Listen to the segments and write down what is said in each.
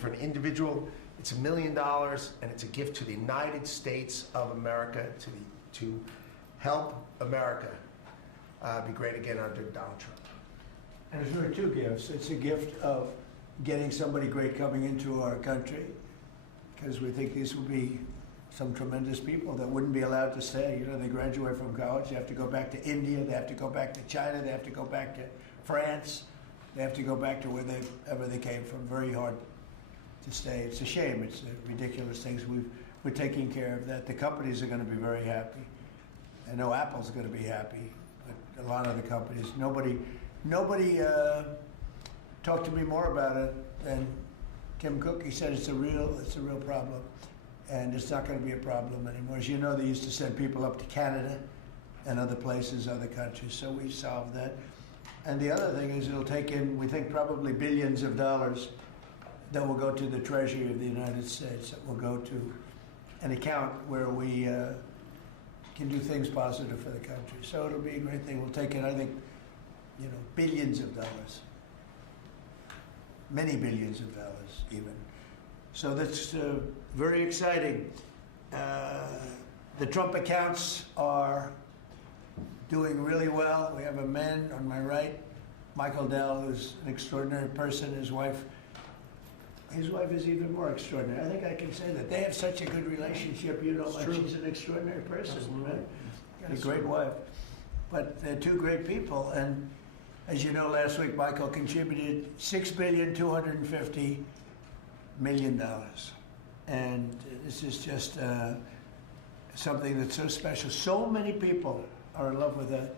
for an individual, it's $1 million, and it's a gift to the United States of America to help America be great again under Donald Trump. And it's really two gifts. It's a gift of getting somebody great coming into our country, because we think these will be some tremendous people that wouldn't be allowed to stay. You know, they graduate from college, they have to go back to India, they have to go back to China, they have to go back to France, they have to go back to wherever they came from. Very hard to stay. It's a shame. It's ridiculous things. We're taking care of that. The companies are going to be very happy. I know Apple's going to be happy, but a lot of the companies, nobody talked to me more about it than Tim Cook. He said it's a real problem, and it's not going to be a problem anymore. As you know, they used to send people up to Canada and other places, other countries, so we solved that. And the other thing is it'll take in, we think, probably billions of dollars that will go to the Treasury of the United States, that will go to an account where we can do things positive for the country. So it'll be a great thing. We'll take in, I think, billions of dollars. Many billions of dollars, even. So that's very exciting. The Trump accounts are doing really well. We have a man on my right, Michael Dell, who's an extraordinary person. His wife is even more extraordinary. I think I can say that. They have such a good relationship, she's an extraordinary person. Absolutely. Right? Got a great wife. But they're two great people, and as you know, last week Michael contributed $6,250 million. And this is just something that's so special. So many people are in love with that.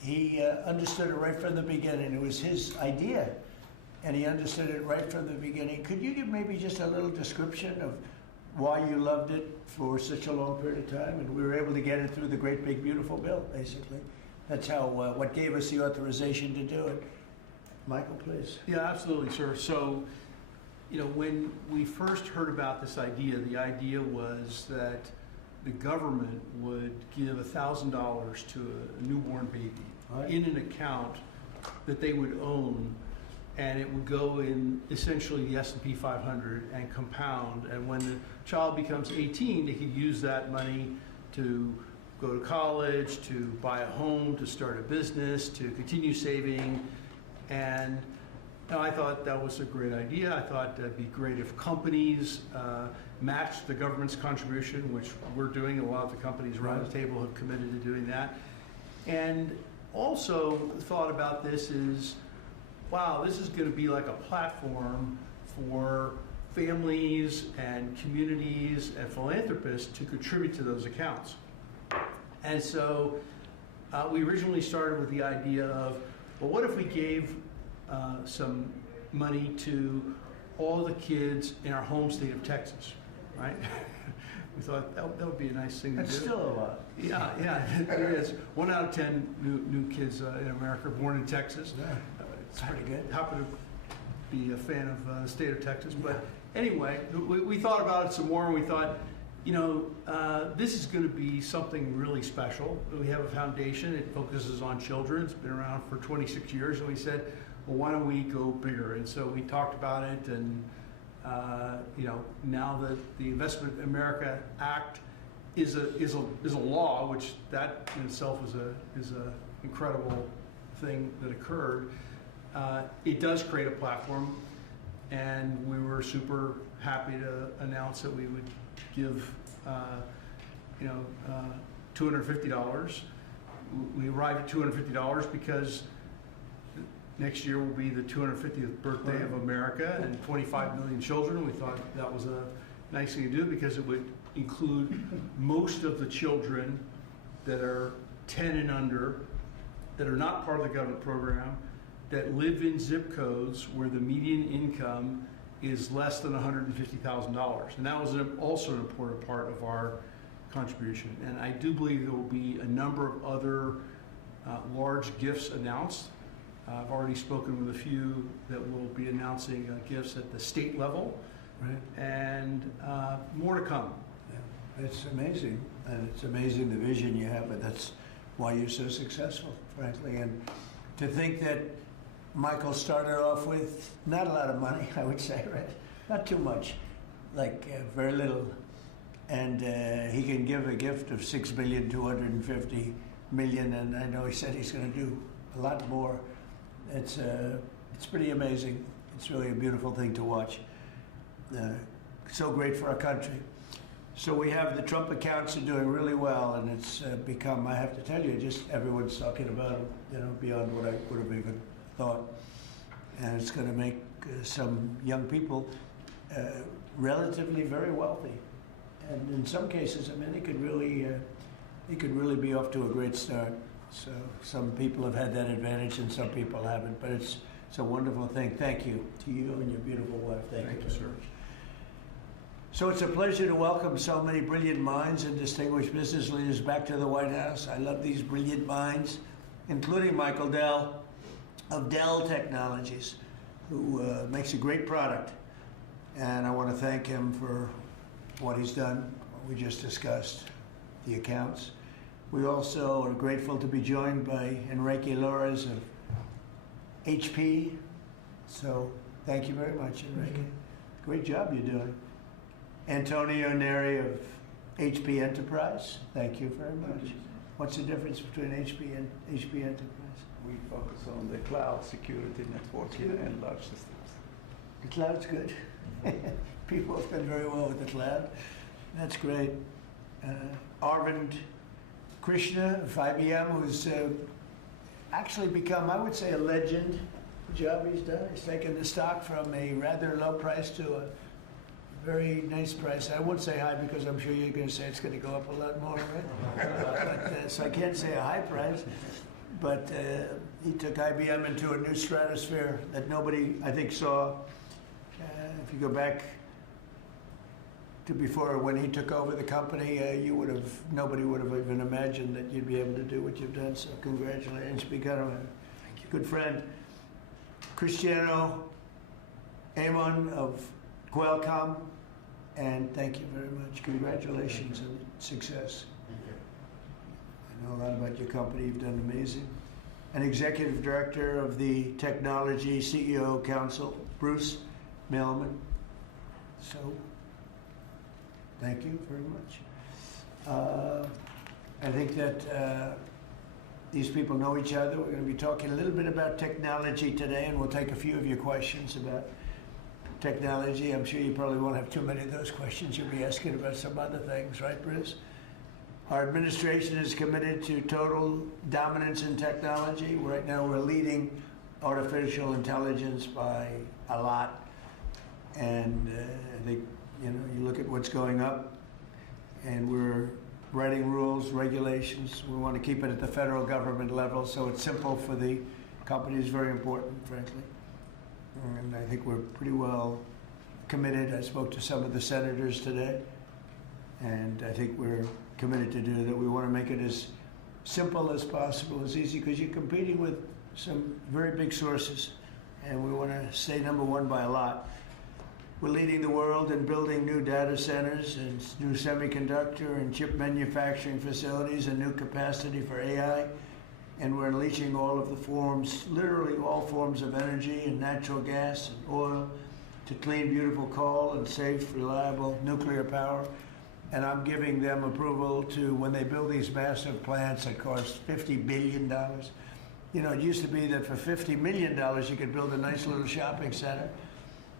He understood it right from the beginning. It was his idea, and he understood it right from the beginning. Could you give maybe just a little description of why you loved it for such a long period of time? And we were able to get it through the great big beautiful bill, basically. That's how what gave us the authorization to do it. Michael, please. Yeah, absolutely, sir. So, when we first heard about this idea, the idea was that the government would give $1,000 to a newborn baby in an account that they would own, and it would go in essentially the S&P 500 and compound. And when the child becomes 18, they could use that money to go to college, to buy a home, to start a business, to continue saving. And I thought that was a great idea. I thought it'd be great if companies matched the government's contribution, which we're doing. A lot of the companies around the table have committed to doing that. And also thought about this is, wow, this is going to be like a platform for families and communities and philanthropists to contribute to those accounts. And so we originally started with the idea of, well, what if we gave some money to all the kids in our home state of Texas, right? We thought that would be a nice thing to do. That's still a lot. Yeah, there is. 1 out of 10 new kids in America born in Texas. Yeah, it's pretty good. Happen to be a fan of the state of Texas. But anyway, we thought about it some more, and we thought, this is going to be something really special. We have a foundation. It focuses on children. It's been around for 26 years. And we said, well, why don't we go bigger? And so we talked about it. And, now that the Investment America Act is a law, which that in itself is a incredible thing that occurred, it does create a platform. And we were super happy to announce that we would give, $250. We arrived at $250 because next year will be the 250th birthday of America and 25 million children. We thought that was a nice thing to do because it would include most of the children that are 10 and under, that are not part of the government program, that live in zip codes where the median income is less than $150,000. And that was also an important part of our contribution. And I do believe there will be a number of other large gifts announced. I've already spoken with a few that will be announcing gifts at the state level, right? And more to come. Yeah. It's amazing, and it's amazing the vision you have, but that's why you're so successful, frankly. And to think that Michael started off with not a lot of money, I would say, right? not too much, like very little. And he can give a gift of $6,250,000,000, and I know he said he's going to do a lot more. It's pretty amazing. It's really a beautiful thing to watch. So great for our country. So we have the Trump accounts are doing really well, and it's become, I have to tell you, just everyone's talking about it, you know, beyond what I would have even thought. And it's going to make some young people relatively very wealthy. And in some cases, I mean, they could really be off to a great start. So some people have had that advantage, and some people haven't. But it's a wonderful thing. Thank you to you and your beautiful wife. Thank you, sir. So it's a pleasure to welcome so many brilliant minds and distinguished business leaders back to the White House. I love these brilliant minds, including Michael Dell of Dell Technologies, who makes a great product. And I want to thank him for what he's done. We just discussed the accounts. We also are grateful to be joined by Enrique Lores of HP. So thank you very much, Enrique. Great job you're doing. Antonio Neri of HP Enterprise. Thank you very much. What's the difference between HP and HP Enterprise? We focus on the cloud security, networking, and large systems. The cloud's good. People have done very well with the cloud. That's great. Arvind Krishna of IBM, who's actually become, I would say, a legend. The job he's done. He's taken the stock from a rather low price to a very nice price. I won't say high because I'm sure you're going to say it's going to go up a lot more, right? So I can't say a high price. But he took IBM into a new stratosphere that nobody, I think, saw. If you go back to before when he took over the company, nobody would have even imagined that you'd be able to do what you've done. So congratulations, become a good friend. Cristiano Amon of Qualcomm, and thank you very much. Congratulations and success. I know a lot about your company. You've done amazing. An executive director of the Technology CEO Council, Bruce Mailman. So, thank you very much. I think that these people know each other. We're going to be talking a little bit about technology today, and we'll take a few of your questions about technology. I'm sure you probably won't have too many of those questions. You'll be asking about some other things, right, Bruce? Our administration is committed to total dominance in technology. Right now, we're leading artificial intelligence by a lot. And I think, you look at what's going up, and we're writing rules, regulations. We want to keep it at the federal government level, so it's simple for the companies, very important, frankly. And I think we're pretty well committed. I spoke to some of the senators today, and I think we're committed to do that. We want to make it as simple as possible, as easy, because you're competing with some very big sources, and we want to stay number one by a lot. We're leading the world in building new data centers and new semiconductor and chip manufacturing facilities and new capacity for AI. And we're unleashing all of the forms, literally all forms of energy and natural gas and oil to clean, beautiful coal and safe, reliable nuclear power. And I'm giving them approval to, when they build these massive plants that cost $50 billion. You know, it used to be that for $50 million, you could build a nice little shopping center.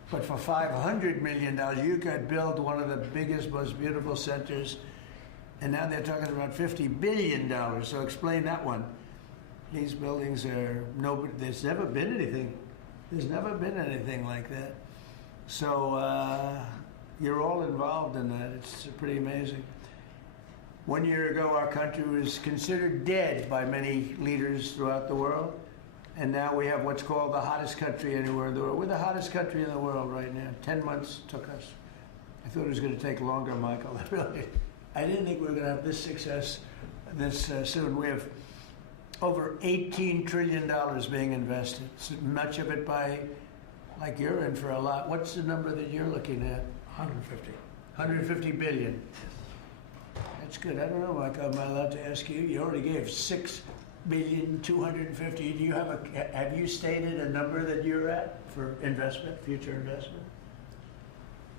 But for $500 million, you could build one of the biggest, most beautiful centers. And now they're talking about $50 billion. So explain that one. These buildings are, there's never been anything. There's never been anything like that. So you're all involved in that. It's pretty amazing. 1 year ago, our country was considered dead by many leaders throughout the world. And now we have what's called the hottest country anywhere in the world. We're the hottest country in the world right now. 10 months took us. I thought it was going to take longer, Michael. I didn't think we were going to have this success this soon. We have over $18 trillion being invested. So much of it by, like you're in for a lot. What's the number that you're looking at? 150. 150 billion. That's good. I don't know, Michael. Am I allowed to ask you? You already gave $6,250,000,000. Do you have you stated a number that you're at for investment, future investment?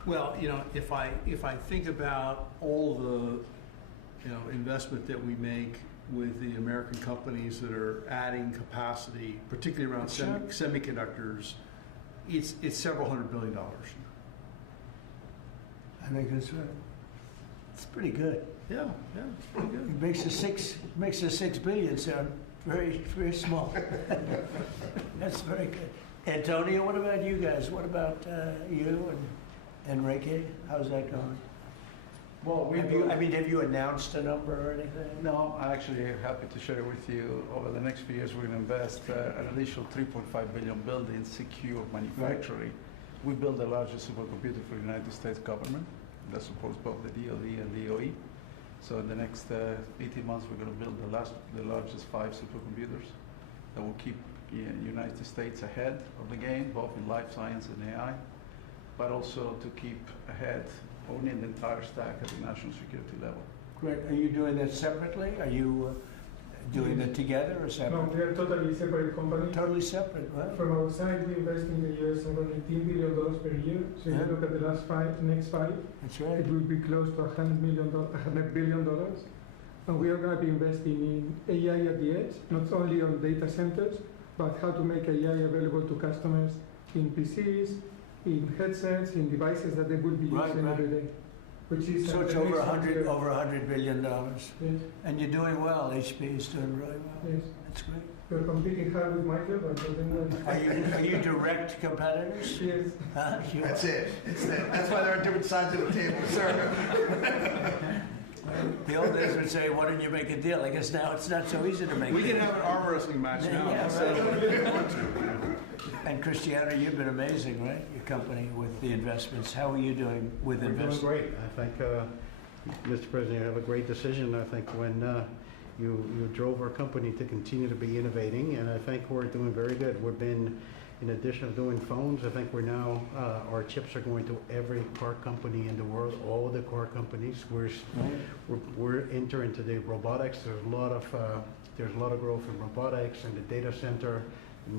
Well, if I think about all the investment that we make with the American companies that are adding capacity, particularly around Sure. semiconductors, it's several $100 billion. I think that's right. It's pretty good. Yeah, pretty good. It makes the 6 billion sound very, very small. That's very good. Antonio, what about you guys? What about you and Enrique? How's that going? Well, Have you announced a number or anything? No, I'm actually happy to share with you. Over the next few years, we're going to invest an additional 3.5 billion building secure manufacturing. We build the largest supercomputer for the United States government that supports both the DoD and DOE. So in the next 18 months, we're going to build the largest 5 supercomputers that will keep the United States ahead of the game, both in life science and AI, but also to keep ahead owning the entire stack at the national security level. Great. Are you doing that separately? Are you doing it together or No, separate? we are totally separate company. Totally separate, right? From our side, we invest in the US over $18 billion per year. So if Yeah. you look at the next 5, That's right. it will be close to $100 billion. And we are going to be investing in AI at the edge, not only on data centers, but how to make AI available to customers in PCs, in headsets, in devices that they will be Right, using right. every day. Which is So it's the over next frontier. $100 billion. Yes, And you're doing well. HP is doing really well. yes. That's great. We're competing hard with Michael, but we're doing well. Are you direct competitors? Yes. Huh? You That's are? it. That's why they're on different sides of the table, sir. The old days would say, why don't you make a deal? I guess now it's not so easy to make We a can deal. have an arm wrestling match now. Yeah, so right. if you want to. And Cristiano, you've been amazing, right? Your company with the investments. How are you doing with We're doing investments? great. I think, Mr. President, you have a great decision. I think when you drove our company to continue to be innovating, and I think we're doing very good. We've been, in addition of doing phones, I think we're now, our chips are going to every car company in the world, all the car companies. We're entering into the robotics. There's a lot of growth in robotics and the data center.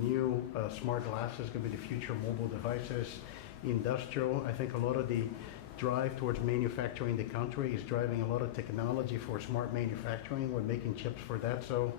New smart glasses going to be the future mobile devices. Industrial, I think a lot of the drive towards manufacturing the country is driving a lot of technology for smart manufacturing. We're making chips for that. So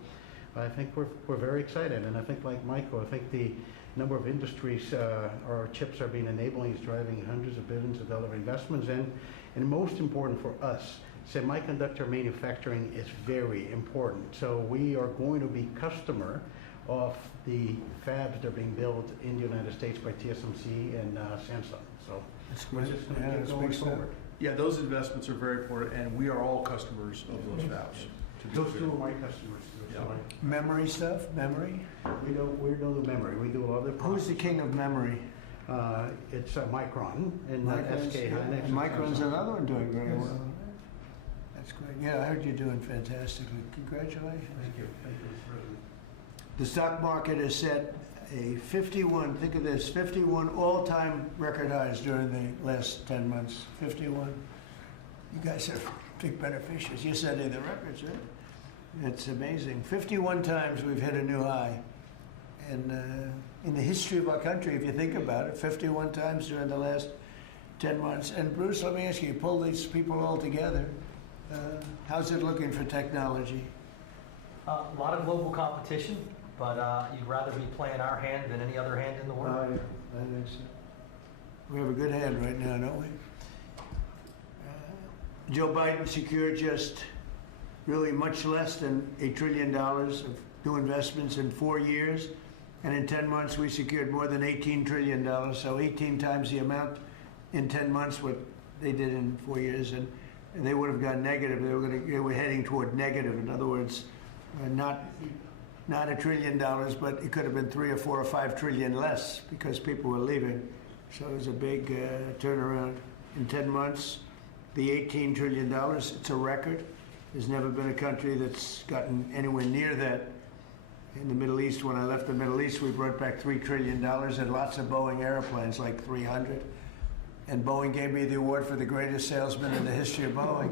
I think we're very excited. And I think, like Michael, I think the number of industries our chips are being enabling is driving hundreds of billions of dollar investments in. And most important for us, semiconductor manufacturing is very important. So we are going to be customer of the fabs that are being built in the United States by TSMC and Samsung. So That's we're great. just going Yeah, to keep that's going big stuff. forward. Yeah, those investments are very important, and we are all customers of those fabs. to be Those clear. two are my customers too. So Yeah. Memory stuff? Memory? we do the memory. We do a lot of the Who's the king of memory? It's Micron and Micron's- SK Hynix. and Micron's Samsung. another one doing very Yes. well. That's great. Yeah, I heard you're doing fantastically. Congratulations. Thank you. Thank you, Mr. President. The stock market has set a 51, think of this, 51 all-time record highs during the last 10 months. 51. You guys are big beneficiaries. You're setting the records, right? It's amazing. 51 times we've hit a new high. And in the history of our country, if you think about it, 51 times during the last 10 months. And Bruce, let me ask you, pull these people all together. How's it looking for technology? A lot of global competition, but you'd rather be playing our hand than any other hand in the world. I think so. We have a good hand right now, don't we? Joe Biden secured just really much less than $8 trillion of new investments in 4 years. And in 10 months, we secured more than $18 trillion. So 18 times the amount in 10 months what they did in 4 years. And they would have gone negative. They were heading toward negative. In other words, not $1 trillion, but it could have been 3 or 4 or 5 trillion less because people were leaving. So it was a big turnaround in 10 months. The $18 trillion, it's a record. There's never been a country that's gotten anywhere near that. In the Middle East, when I left the Middle East, we brought back $3 trillion and lots of Boeing airplanes, like 300. And Boeing gave me the award for the greatest salesman in the history of Boeing,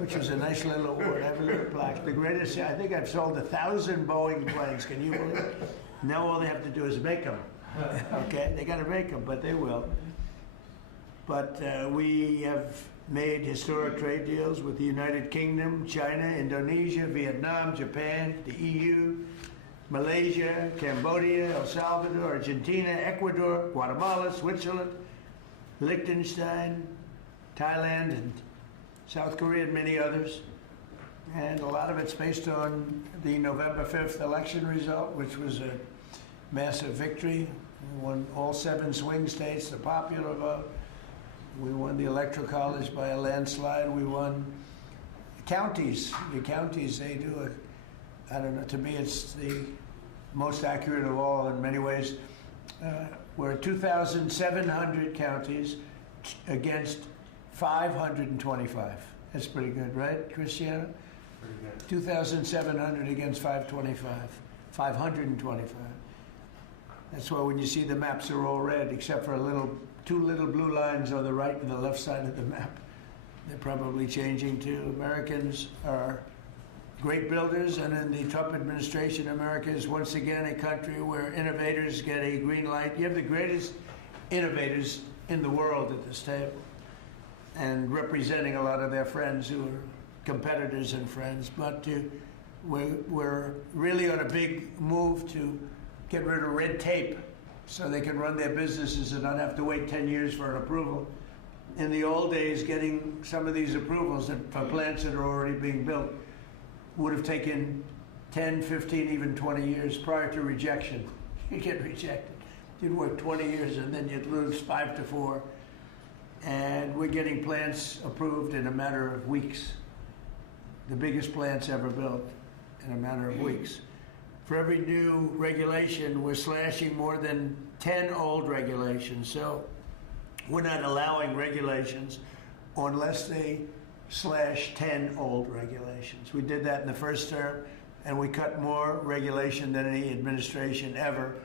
which was a nice little award. I have a little plaque. The greatest, I think I've sold 1,000 Boeing planes. Can you believe it? Now all they have to do is make them. Okay? They got to make them, but they will. But we have made historic trade deals with the United Kingdom, China, Indonesia, Vietnam, Japan, the EU, Malaysia, Cambodia, El Salvador, Argentina, Ecuador, Guatemala, Switzerland, Liechtenstein, Thailand, and South Korea, and many others. And a lot of it's based on the November 5th election result, which was a massive victory. We won all 7 swing states, the popular vote. We won the Electoral College by a landslide. We won counties. The counties, they do I don't know, to me it's the most accurate of all in many ways. We're 2,700 counties against 525. That's pretty good, right, Cristiano? Pretty good. 2,700 against 525. That's why when you see the maps are all red, except for two little blue lines on the right and the left side of the map. They're probably changing too. Americans are great builders, and in the Trump administration, America is once again a country where innovators get a green light. You have the greatest innovators in the world at this table, and representing a lot of their friends who are competitors and friends. But we're really on a big move to get rid of red tape so they can run their businesses and not have to wait 10 years for an approval. In the old days, getting some of these approvals for plants that are already being built would have taken 10, 15, even 20 years prior to rejection. You get rejected. You'd work 20 years and then you'd lose 5 to 4. And we're getting plants approved in a matter of weeks. The biggest plants ever built in a matter of weeks. For every new regulation, we're slashing more than 10 old regulations. So we're not allowing regulations unless they slash 10 old regulations. We did that in the first term, and we cut more regulation than any administration ever.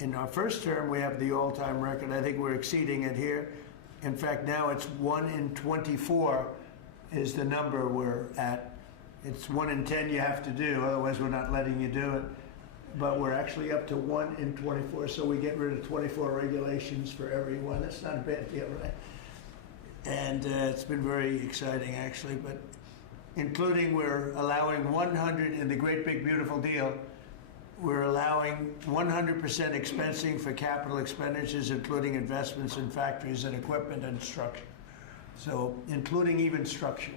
In our first term, we have the all-time record. I think we're exceeding it here. In fact, now it's 1 in 24 is the number we're at. It's 1 in 10 you have to do, otherwise we're not letting you do it. But we're actually up to 1 in 24, so we get rid of 24 regulations for everyone. That's not a bad deal, right? And it's been very exciting, actually. But including, we're allowing 100 in the Great Big Beautiful Deal. We're allowing 100% expensing for capital expenditures, including investments in factories and equipment and structure. So, including even structure.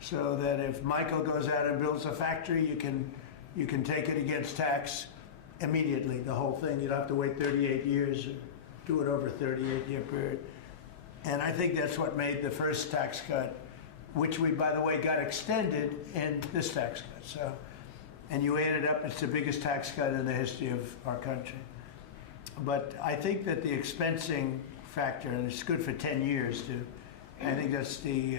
So that if Michael goes out and builds a factory, you can take it against tax immediately, the whole thing. You don't have to wait 38 years, or do it over a 38-year period. And I think that's what made the first tax cut, which we, by the way, got extended in this tax cut. So, and you add it up, it's the biggest tax cut in the history of our country. But I think that the expensing factor, and it's good for 10 years too, I think that's the,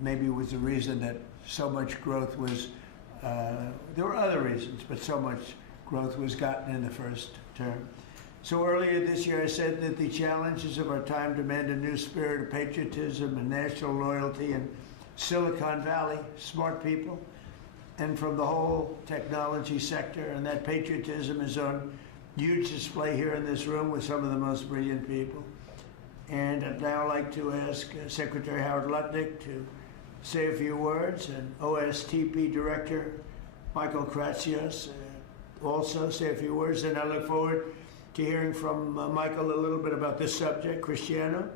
maybe was the reason that so much growth was, there were other reasons, but so much growth was gotten in the first term. So earlier this year I said that the challenges of our time demand a new spirit of patriotism and national loyalty in Silicon Valley, smart people, and from the whole technology sector, and that patriotism is on huge display here in this room with some of the most brilliant people. And I'd now like to ask Secretary Howard Lutnick to say a few words, and OSTP Director Michael Kratsios also say a few words, and I look forward to hearing from Michael a little bit about this subject. Cristiano,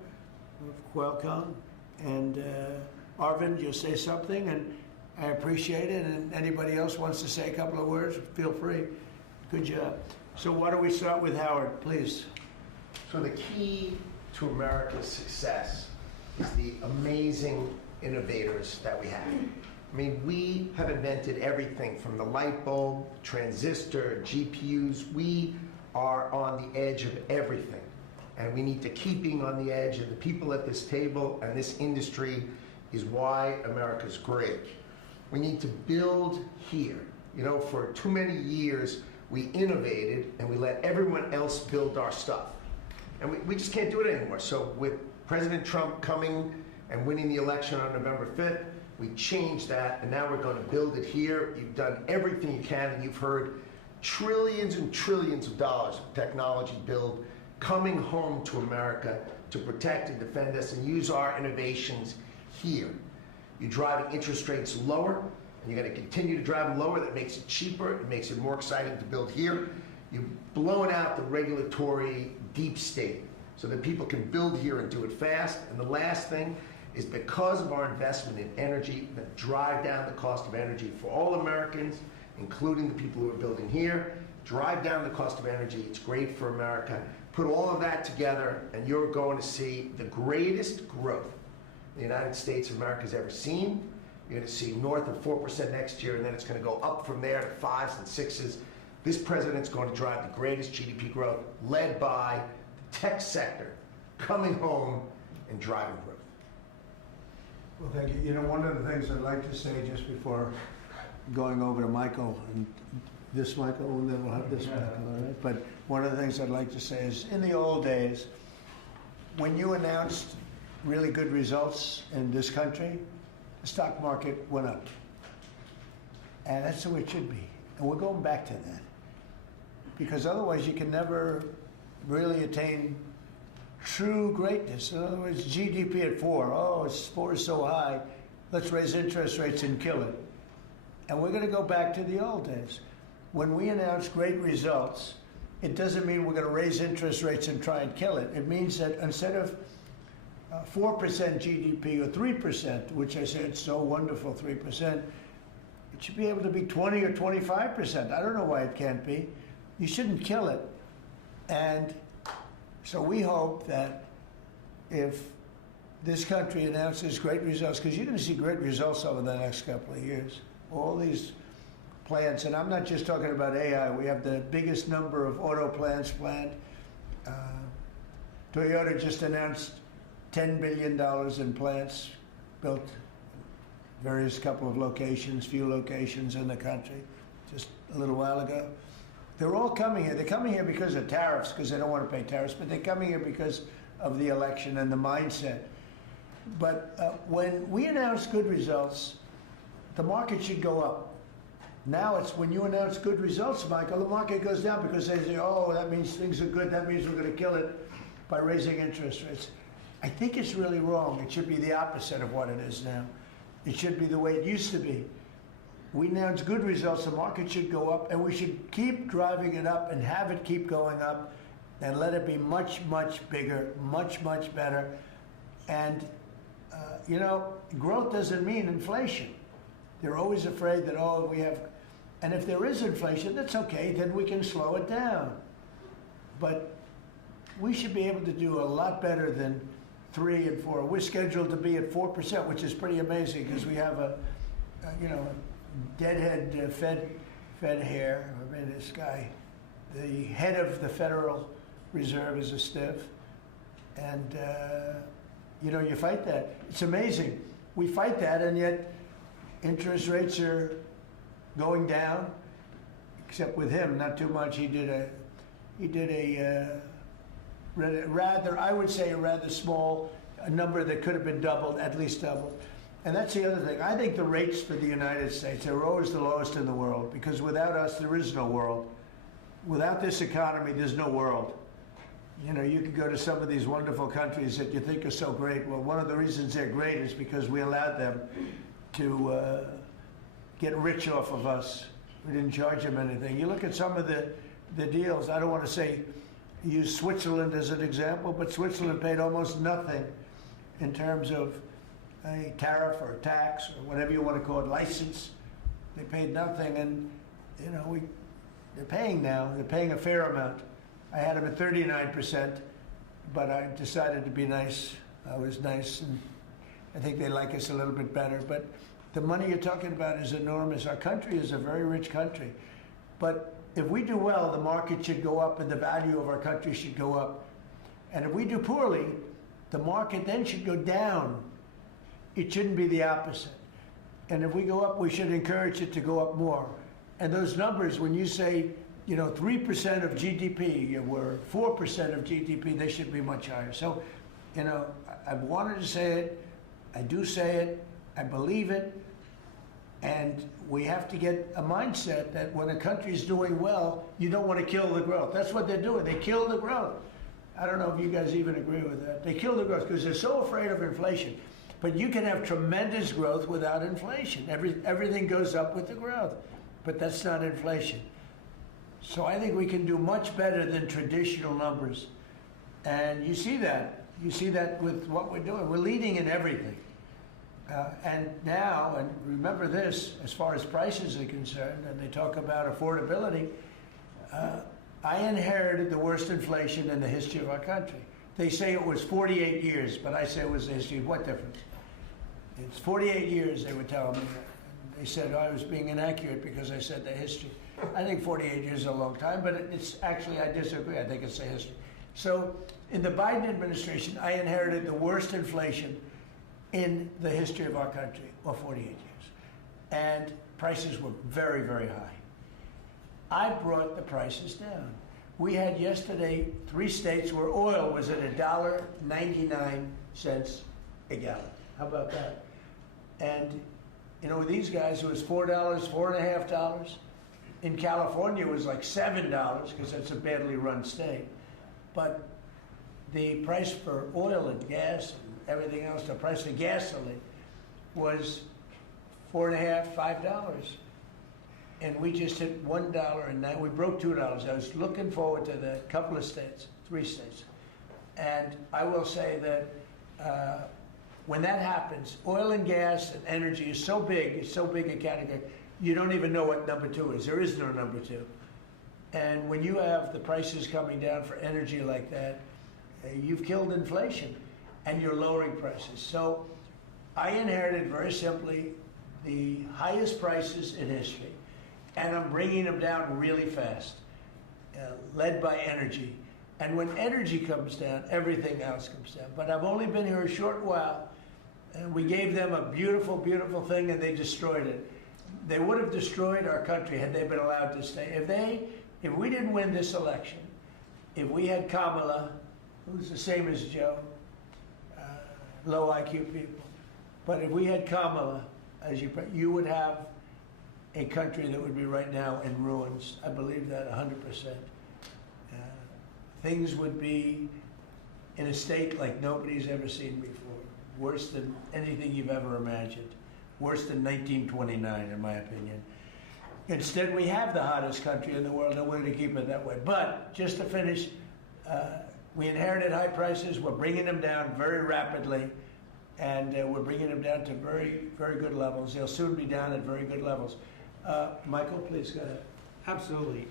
welcome. And Arvind, you'll say something, and I appreciate it. And anybody else wants to say a couple of words, feel free. Good job. So why don't we start with Howard, please. So the key to America's success is the amazing innovators that we have. I mean, we have invented everything from the light bulb, transistor, GPUs. We are on the edge of everything. And we need to keep being on the edge, and the people at this table and this industry is why America's great. We need to build here. You know, for too many years, we innovated and we let everyone else build our stuff. And we just can't do it anymore. So with President Trump coming and winning the election on November 5th, we changed that, and now we're going to build it here. You've done everything you can, and you've heard trillions and trillions of dollars of technology build coming home to America to protect and defend us and use our innovations here. You're driving interest rates lower, and you're going to continue to drive them lower. That makes it cheaper. It makes it more exciting to build here. You're blowing out the regulatory deep state so that people can build here and do it fast. And the last thing is, because of our investment in energy, that drive down the cost of energy for all Americans, including the people who are building here. Drive down the cost of energy. It's great for America. Put all of that together, and you're going to see the greatest growth the United States of America has ever seen. You're going to see north of 4% next year, and then it's going to go up from there to 5s and 6s. This president's going to drive the greatest GDP growth, led by the tech sector coming home and driving growth. Well, thank you. You know, one of the things I'd like to say just before going over to Michael, and this Michael, and then we'll have this Michael, all right? But one of the things I'd like to say is, in the old days, when you announced really good results in this country, the stock market went up. And that's the way it should be. And we're going back to that. Because otherwise you can never really attain true greatness. In other words, GDP at 4. Oh, 4 is so high. Let's raise interest rates and kill it. And we're going to go back to the old days. When we announce great results, it doesn't mean we're going to raise interest rates and try and kill it. It means that instead of 4% GDP or 3%, which I said so wonderful, 3%, it should be able to be 20 or 25%. I don't know why it can't be. You shouldn't kill it. And so we hope that if this country announces great results, because you're going to see great results over the next couple of years, all these plants, and I'm not just talking about AI, we have the biggest number of auto plants planned. Toyota just announced $10 billion in plants built various couple of locations, few locations in the country, just a little while ago. They're all coming here. They're coming here because of tariffs, because they don't want to pay tariffs, but they're coming here because of the election and the mindset. But when we announce good results, the market should go up. Now it's when you announce good results, Michael, the market goes down because they say, oh, that means things are good. That means we're going to kill it by raising interest rates. I think it's really wrong. It should be the opposite of what it is now. It should be the way it used to be. We announce good results, the market should go up, and we should keep driving it up and have it keep going up and let it be much, much bigger, much, much better. And, you know, growth doesn't mean inflation. They're always afraid that, oh, we have, and if there is inflation, that's okay, then we can slow it down. But we should be able to do a lot better than 3 and 4. We're scheduled to be at 4%, which is pretty amazing because we have a you know, deadhead Fed hair. I mean, this guy, the head of the Federal Reserve is a stiff. And, you know, you fight that. It's amazing. We fight that, and yet interest rates are going down, except with him, not too much. He did a rather, I would say, a rather small number that could have been doubled, at least doubled. And that's the other thing. I think the rates for the United States are always the lowest in the world, because without us, there is no world. Without this economy, there's no world. You know, you could go to some of these wonderful countries that you think are so great. Well, one of the reasons they're great is because we allowed them to get rich off of us. We didn't charge them anything. You look at some of the deals. I don't want to say use Switzerland as an example, but Switzerland paid almost nothing in terms of a tariff or a tax or whatever you want to call it, license. They paid nothing, and you know they're paying now. They're paying a fair amount. I had them at 39%, but I decided to be nice. I was nice, and I think they like us a little bit better. But the money you're talking about is enormous. Our country is a very rich country, but if we do well, the market should go up and the value of our country should go up. And if we do poorly, the market then should go down. It shouldn't be the opposite. And if we go up, we should encourage it to go up more. And those numbers, when you say, you know, 3% of GDP or 4% of GDP, they should be much higher. So, you know, I've wanted to say it. I do say it. I believe it. And we have to get a mindset that when a country is doing well, you don't want to kill the growth. That's what they're doing. They kill the growth. I don't know if you guys even agree with that. They kill the growth because they're so afraid of inflation. But you can have tremendous growth without inflation. Everything goes up with the growth, but that's not inflation. So I think we can do much better than traditional numbers. And you see that. You see that with what we're doing. We're leading in everything. And now, and remember this, as far as prices are concerned, and they talk about affordability, I inherited the worst inflation in the history of our country. They say it was 48 years, but I say it was the history. What difference? It's 48 years, they were telling me. They said I was being inaccurate because I said the history. I think 48 years is a long time, but it's actually, I disagree. I think it's the history. So in the Biden administration, I inherited the worst inflation in the history of our country, or 48 years. And prices were very, very high. I brought the prices down. We had yesterday 3 states where oil was at $1.99 a gallon. How about that? And you know, with these guys, it was $4, $4.50. In California, it was like $7 because that's a badly run state. But the price for oil and gas and everything else, the price of gasoline was $4.50, $5. And we just hit $1, and now we broke $2. I was looking forward to the couple of states, 3 states. And I will say that when that happens, oil and gas and energy is so big, it's so big a category, you don't even know what number 2 is. There is no number 2. And when you have the prices coming down for energy like that, you've killed inflation and you're lowering prices. So I inherited very simply the highest prices in history, and I'm bringing them down really fast, led by energy. And when energy comes down, everything else comes down. But I've only been here a short while, and we gave them a beautiful, beautiful thing, and they destroyed it. They would have destroyed our country had they been allowed to stay. If we didn't win this election, if we had Kamala, who's the same as Joe, low IQ people, but if we had Kamala, you would have a country that would be right now in ruins. I believe that 100%. Things would be in a state like nobody's ever seen before. Worse than anything you've ever imagined. Worse than 1929, in my opinion. Instead, we have the hottest country in the world, and we're going to keep it that way. But just to finish, we inherited high prices. We're bringing them down very rapidly, and we're bringing them down to very, very good levels. They'll soon be down at very good levels. Michael, please go ahead. Absolutely.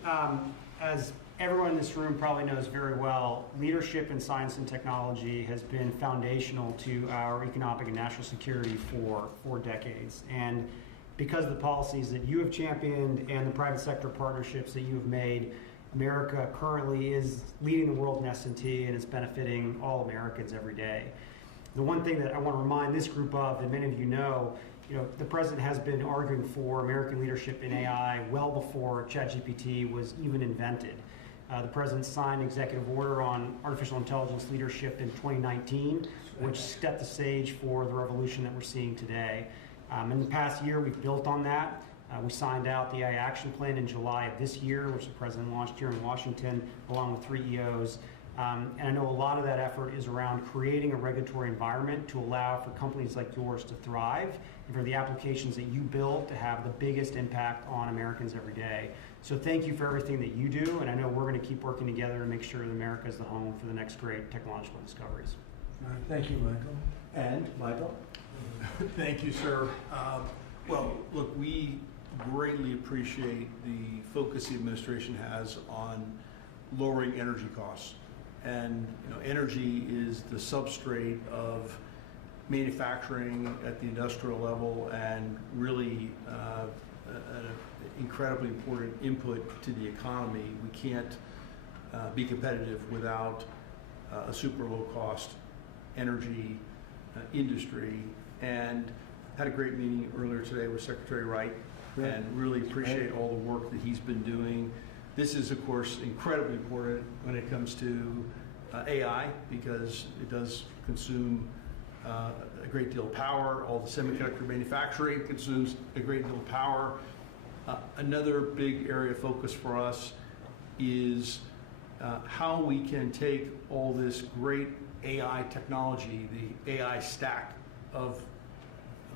As everyone in this room probably knows very well, leadership in science and technology has been foundational to our economic and national security for decades. And because of the policies that you have championed and the private sector partnerships that you have made, America currently is leading the world in S&T, and it's benefiting all Americans every day. The one thing that I want to remind this group of, and many of you know, the president has been arguing for American leadership in AI well before ChatGPT was even invented. The president signed an executive order on artificial intelligence leadership in 2019, which set the stage for the revolution that we're seeing today. In the past year, we've built on that. We signed out the AI Action Plan in July of this year, which the president launched here in Washington, along with 3 EOs. And I know a lot of that effort is around creating a regulatory environment to allow for companies like yours to thrive and for the applications that you build to have the biggest impact on Americans every day. So thank you for everything that you do, and I know we're going to keep working together to make sure that America is the home for the next great technological discoveries. All right, thank you, Michael. And Michael? Thank you, sir. Well, look, we greatly appreciate the focus the administration has on lowering energy costs. And energy is the substrate of manufacturing at the industrial level, and really an incredibly important input to the economy. We can't be competitive without a super low cost energy industry. And had a great meeting earlier today with Secretary Wright, and really appreciate all the work that he's been doing. This is, of course, incredibly important when it comes to AI, because it does consume a great deal of power. All the semiconductor manufacturing consumes a great deal of power. Another big area of focus for us is how we can take all this great AI technology, the AI stack of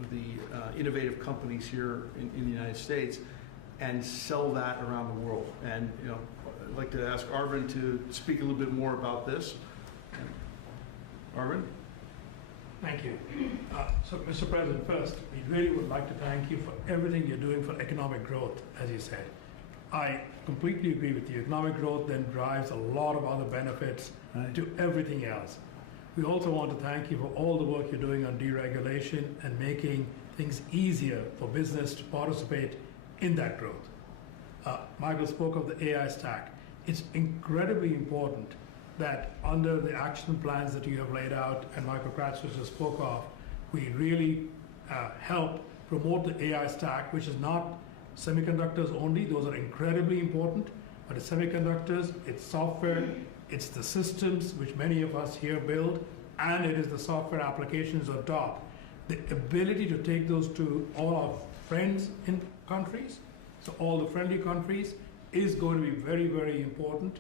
the innovative companies here in the United States, and sell that around the world. And I'd like to ask Arvind to speak a little bit more about this. Arvind? Thank you. So, Mr. President, first, we really would like to thank you for everything you're doing for economic growth, as you said. I completely agree with you. Economic growth then drives a lot of other benefits to everything else. We also want to thank you for all the work you're doing on deregulation and making things easier for business to participate in that growth. Michael spoke of the AI stack. It's incredibly important that under the action plans that you have laid out and Michael Kratzer just spoke of, we really help promote the AI stack, which is not semiconductors only. Those are incredibly important, but it's semiconductors, it's software, it's the systems which many of us here build, and it is the software applications on top. The ability to take those to all our friends in countries, so all the friendly countries, is going to be very, very important.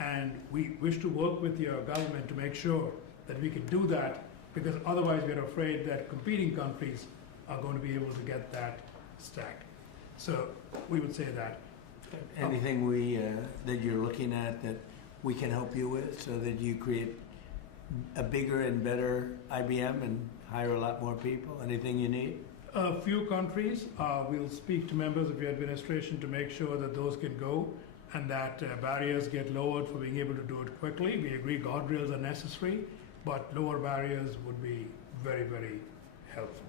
And we wish to work with your government to make sure that we can do that, because otherwise we're afraid that competing countries are going to be able to get that stack. So we would say that. Anything that you're looking at that we can help you with so that you create a bigger and better IBM and hire a lot more people? Anything you need? A few countries, we'll speak to members of your administration to make sure that those can go and that barriers get lowered for being able to do it quickly. We agree guardrails are necessary, but lower barriers would be very, very helpful.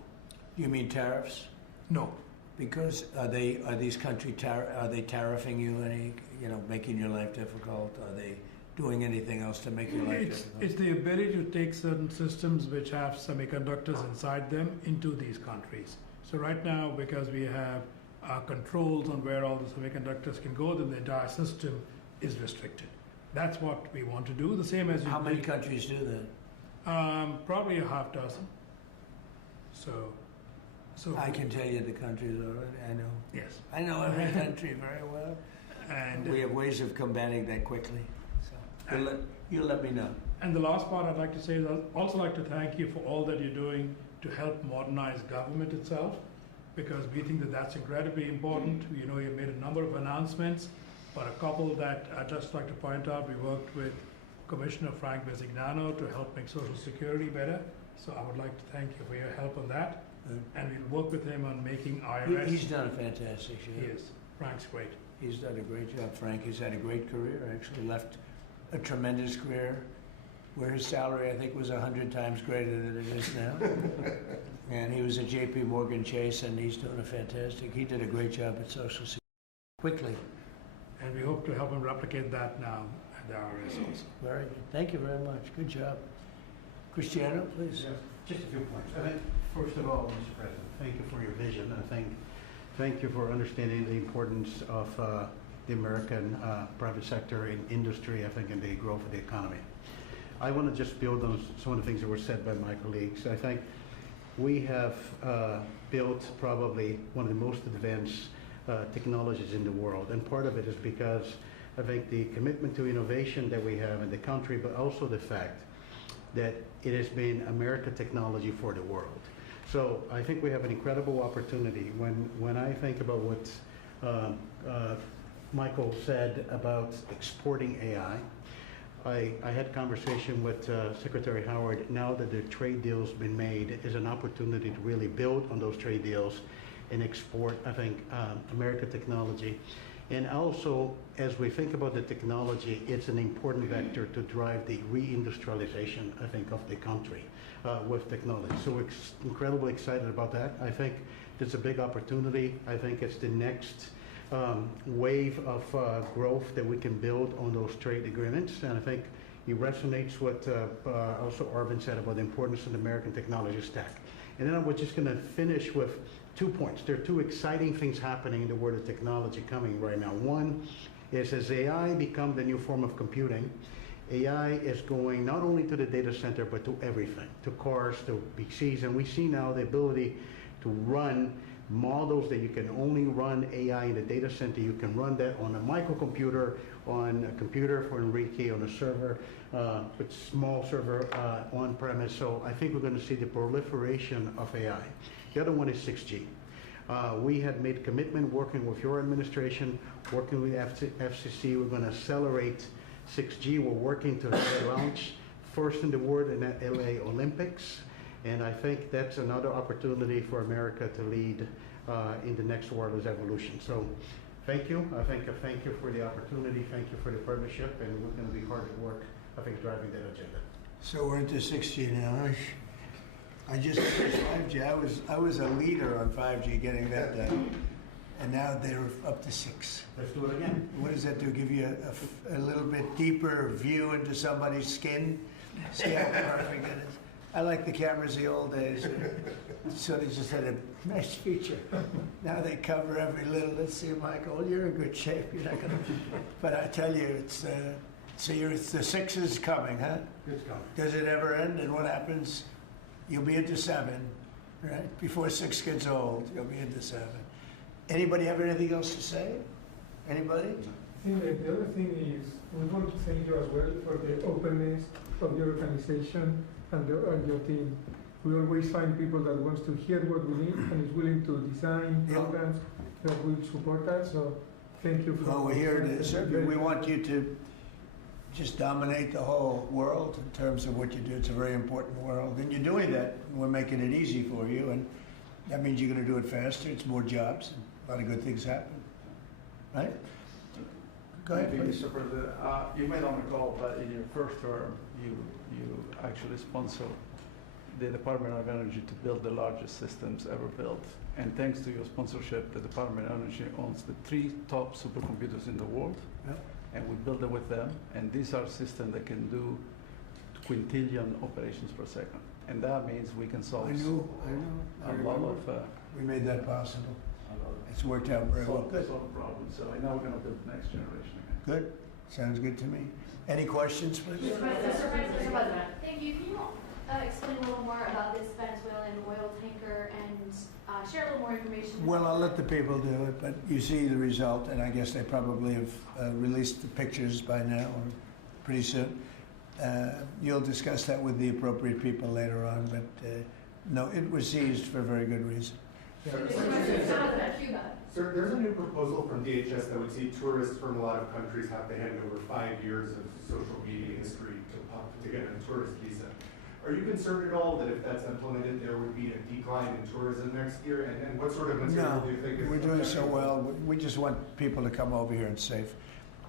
You mean tariffs? No. Because are these countries tariffing you any, making your life difficult? Are they doing anything else to make your life difficult? It's the ability to take certain systems which have semiconductors inside them into these countries. So right now, because we have controls on where all the semiconductors can go, then the entire system is restricted. That's what we want to do. The same as you. How many countries do that? Probably a half dozen. So I can tell you the countries already. I know. Yes. I know every country very well. And we have ways of combating that quickly. So you'll let me know. And the last part I'd like to say is I'd also like to thank you for all that you're doing to help modernize government itself, because we think that that's incredibly important. You made a number of announcements, but a couple that I'd just like to point out. We worked with Commissioner Frank Bisignano to help make Social Security better. So I would like to thank you for your help on that. And we'll work with him on making IRS. He's done a fantastic job. He is. Frank's great. He's done a great job, Frank. He's had a great career, actually left a tremendous career where his salary, I think, was 100 times greater than it is now. And he was at JP Morgan Chase, and he's doing he did a great job at Social Security quickly. And we hope to help him replicate that now at the IRS also. Very good. Thank you very much. Good job. Cristiano, please. Yes, just a few points. I think, first of all, Mr. President, thank you for your vision. Thank you for understanding the importance of the American private sector in industry, I think, and the growth of the economy. I want to just build on some of the things that were said by my colleagues. I think we have built probably one of the most advanced technologies in the world, and part of it is because I think the commitment to innovation that we have in the country, but also the fact that it has been American technology for the world. So I think we have an incredible opportunity. When I think about what Michael said about exporting AI, I had a conversation with Secretary Howard. Now that the trade deal's been made, is an opportunity to really build on those trade deals and export, I think, American technology. And also, as we think about the technology, it's an important vector to drive the reindustrialization, I think, of the country with technology. So we're incredibly excited about that. I think it's a big opportunity. I think it's the next wave of growth that we can build on those trade agreements. And I think it resonates with also Arvind said about the importance of the American technology stack. And then I was just going to finish with 2 points. There are 2 exciting things happening in the world of technology coming right now. One is as AI becomes the new form of computing, AI is going not only to the data center, but to everything, to cars, to PCs. And we see now the ability to run models that you can only run AI in the data center. You can run that on a microcomputer, on a computer for Enrique, on a server, with small server on premise. So I think we're going to see the proliferation of AI. The other one is 6G. We had made a commitment working with your administration, working with FCC. We're going to accelerate 6G. We're working to launch first in the world in the LA Olympics. And I think that's another opportunity for America to lead in the next wireless evolution. So thank you. I thank you for the opportunity. Thank you for the partnership. And we're going to be hard at work, I think, driving that agenda. So we're into 6G now. Huh? I just finished 5G. I was a leader on 5G getting that done. And now they're up to 6. Let's do it again. What does that do? Give you a little bit deeper view into somebody's skin? See how perfect it is? I like the cameras the old days. So they just had a nice feature. Now they cover every little. Let's see, Michael, you're in good shape. You're not gonna. But I tell you, it's the 6 is coming, huh? It's coming. Does it ever end? And what happens? You'll be into 7, right? Before 6 gets old, you'll be into 7. Anybody have anything else to say? Anybody? I think that the other thing is we want to thank you as well for the openness of your organization and your team. We always find people that wants to hear what we need and is willing to design programs that will support us. So thank you for. Well, we're here to serve you. We want you to just dominate the whole world in terms of what you do. It's a very important world, and you're doing that. We're making it easy for you, and that means you're going to do it faster. It's more jobs, and a lot of good things happen. Right? Go ahead, Thank you, please. Mr. President. You may not recall, but in your first term, you actually sponsored the Department of Energy to build the largest systems ever built. And thanks to your sponsorship, the Department of Energy owns the 3 top supercomputers in the world. Yep. And we build it with them. And these are systems that can do quintillion operations per second. And that means we can solve I know. I a lot remember. of We made that possible. It's worked out very well. Good. solve problems. So now we're going to build the next generation again. Good. Sounds good to me. Any questions, please? Mr. President, thank you. Can you explain a little more about this Venezuelan oil tanker and share a little more information? Well, I'll let the people do it, but you see the result, and I guess they probably have released the pictures by now or pretty soon. You'll discuss that with the appropriate people later on, but no, it was seized for a very good reason. Sir, there's a new proposal from DHS that would see tourists from a lot of countries have to hand over 5 years of social media history to get a tourist visa. Are you concerned at all that if that's implemented, there would be a decline in tourism next year? And what sort of material No, do you think is we're doing so well. We just want people to come over here and safe.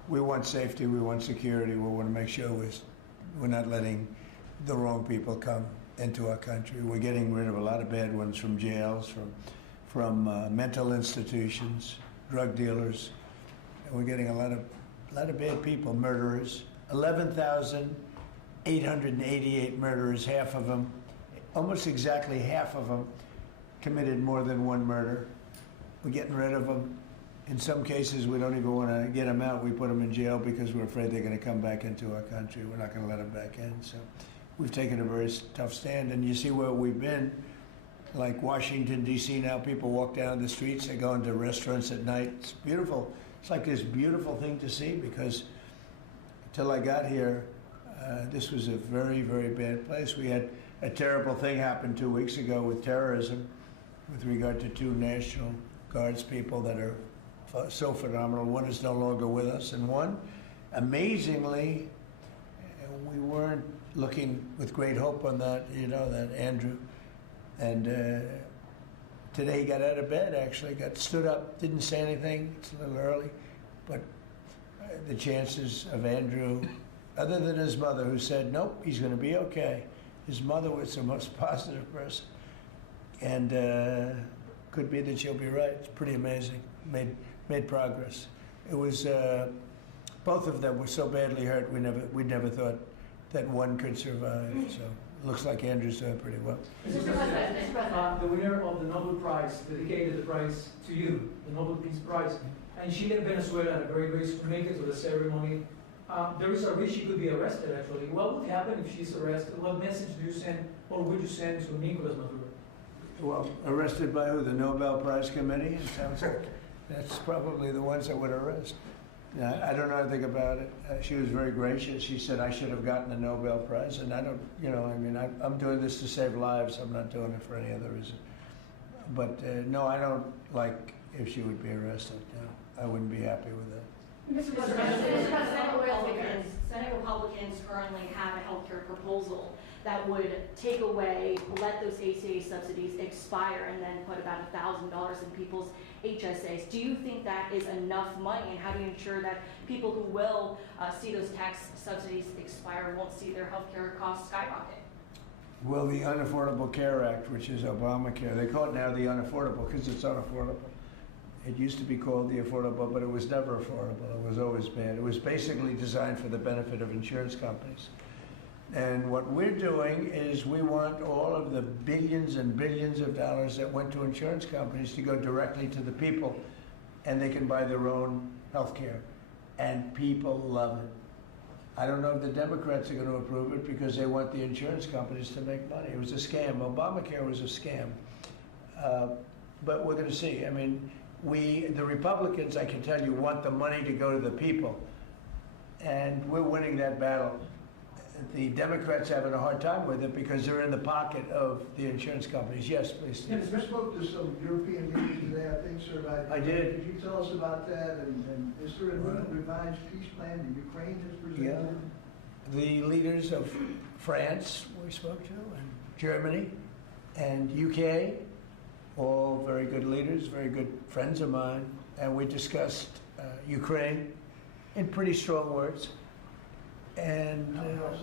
We want safety, we want security, we want to make sure we're not letting the wrong people come into our country. We're getting rid of a lot of bad ones from jails, from mental institutions, drug dealers. And we're getting a lot of bad people, murderers. 11,888 murderers, half of them, almost exactly half of them, committed more than one murder. We're getting rid of them. In some cases, we don't even want to get them out. We put them in jail because we're afraid they're going to come back into our country. We're not going to let them back in. So we've taken a very tough stand. And you see where we've been. Like Washington, D.C. now, people walk down the streets, they go into restaurants at night. It's beautiful. It's like this beautiful thing to see because until I got here, this was a very, very bad place. We had a terrible thing happen 2 weeks ago with terrorism with regard to 2 National Guards people that are so phenomenal. One is no longer with us, and one, amazingly, we weren't looking with great hope on that, that Andrew. And today he got out of bed, actually, got stood up, didn't say anything. It's a little early. But the chances of Andrew, other than his mother, who said, nope, he's going to be okay. His mother was the most positive person. And could be that she'll be right. It's pretty amazing. Made progress. It was, both of them were so badly hurt, we never thought that one could survive. So it looks like Andrew's doing pretty well. Mr. President. The winner of the Nobel Prize dedicated the prize to you, the Nobel Peace Prize. And she left Venezuela and very grace to make it to the ceremony. There is a risk she could be arrested, actually. What would happen if she's arrested? What message do you send, or would you send to Nicolas Maduro? Well, arrested by who? The Nobel Prize Committee? It sounds like that's probably the ones that would arrest. I don't know anything about it. She was very gracious. She said I should have gotten a Nobel Prize, and I don't, I'm doing this to save lives. I'm not doing it for any other reason. But no, I don't like if she would be arrested. No, I wouldn't be happy with that. Mr. President, Senate Republicans currently have a healthcare proposal that would take away, let those ACA subsidies expire and then put about $1,000 in people's HSAs. Do you think that is enough money, and how do you ensure that people who will see those tax subsidies expire won't see their healthcare costs skyrocket? Well, the Unaffordable Care Act, which is Obamacare, they call it now the unaffordable because it's unaffordable. It used to be called the affordable, but it was never affordable. It was always bad. It was basically designed for the benefit of insurance companies. And what we're doing is we want all of the billions and billions of dollars that went to insurance companies to go directly to the people, and they can buy their own health care. And people love it. I don't know if the Democrats are going to approve it because they want the insurance companies to make money. It was a scam. Obamacare was a scam. But we're going to see. I mean, the Republicans, I can tell you, want the money to go to the people. And we're winning that battle. The Democrats are having a hard time with it because they're in the pocket of the insurance companies. Yes, please. Yes, we spoke to some European leaders today, I think, sir. I did. Could you tell us about that? And is there a new revised peace plan that Ukraine has presented? Yeah. The leaders of France we spoke to, and Germany, and UK, all very good leaders, very good friends of mine, and we discussed Ukraine in pretty strong words. And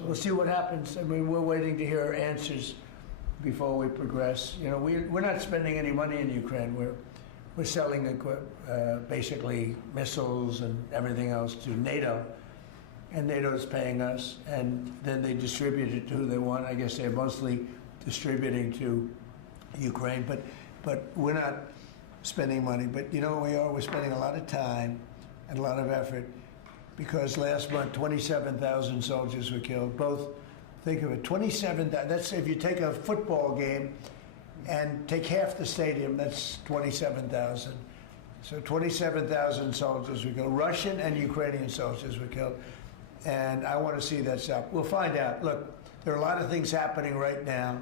we'll see what happens. I mean, we're waiting to hear answers before we progress. You know, we're not spending any money in Ukraine. We're selling basically missiles and everything else to NATO, and NATO is paying us, and then they distribute it to who they want. I guess they're mostly distributing to Ukraine, but we're not spending money. But you know what we are? We're spending a lot of time and a lot of effort. Because last month, 27,000 soldiers were killed. Both, think of it, 27,000. That's if you take a football game and take half the stadium, that's 27,000. So 27,000 soldiers were killed. Russian and Ukrainian soldiers were killed. And I want to see that stop. We'll find out. Look, there are a lot of things happening right now.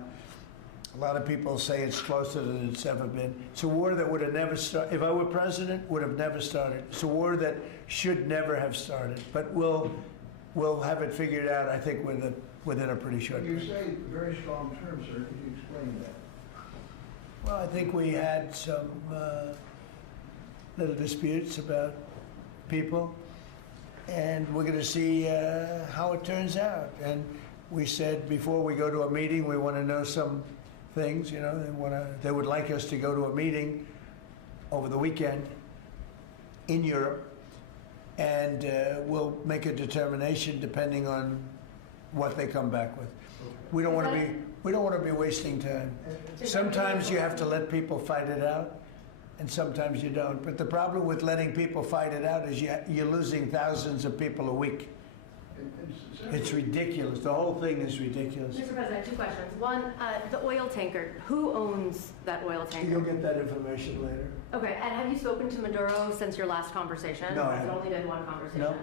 A lot of people say it's closer than it's ever been. It's a war that would have never started. If I were president, would have never started. It's a war that should never have started. But we'll have it figured out, I think, within a pretty short period. You say very strong terms, sir. Could you explain that? Well, I think we had some little disputes about people, and we're going to see how it turns out. And we said before we go to a meeting, we want to know some things. You know, they would like us to go to a meeting over the weekend in Europe, and we'll make a determination depending on what they come back with. We don't want to be wasting time. Sometimes you have to let people fight it out, and sometimes you don't. But the problem with letting people fight it out is you're losing thousands of people a week. It's ridiculous. The whole thing is ridiculous. Mr. President, two questions. One, the oil tanker. Who owns that oil tanker? You'll get that information later. Okay, and have you spoken to Maduro since your last conversation? No, I Has it haven't. only been one conversation? No.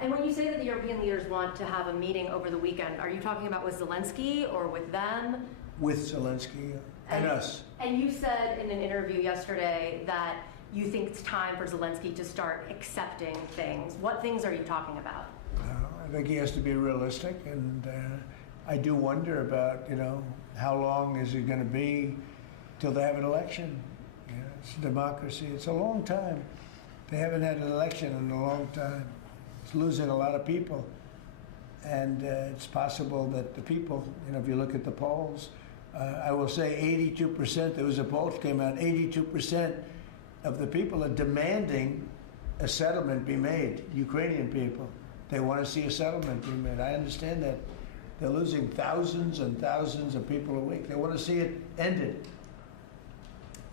And when you say that the European leaders want to have a meeting over the weekend, are you talking about with Zelensky or with them? With Zelensky and us. And you said in an interview yesterday that you think it's time for Zelensky to start accepting things. What things are you talking about? I think he has to be realistic, and I do wonder about, you know, how long is it going to be till they have an election? You know, it's a democracy. It's a long time. They haven't had an election in a long time. It's losing a lot of people, and it's possible that the people, you know, if you look at the polls, I will say 82%, there was a poll that came out, 82% of the people are demanding a settlement be made, Ukrainian people. They want to see a settlement be made. I understand that. They're losing thousands and thousands of people a week. They want to see it ended.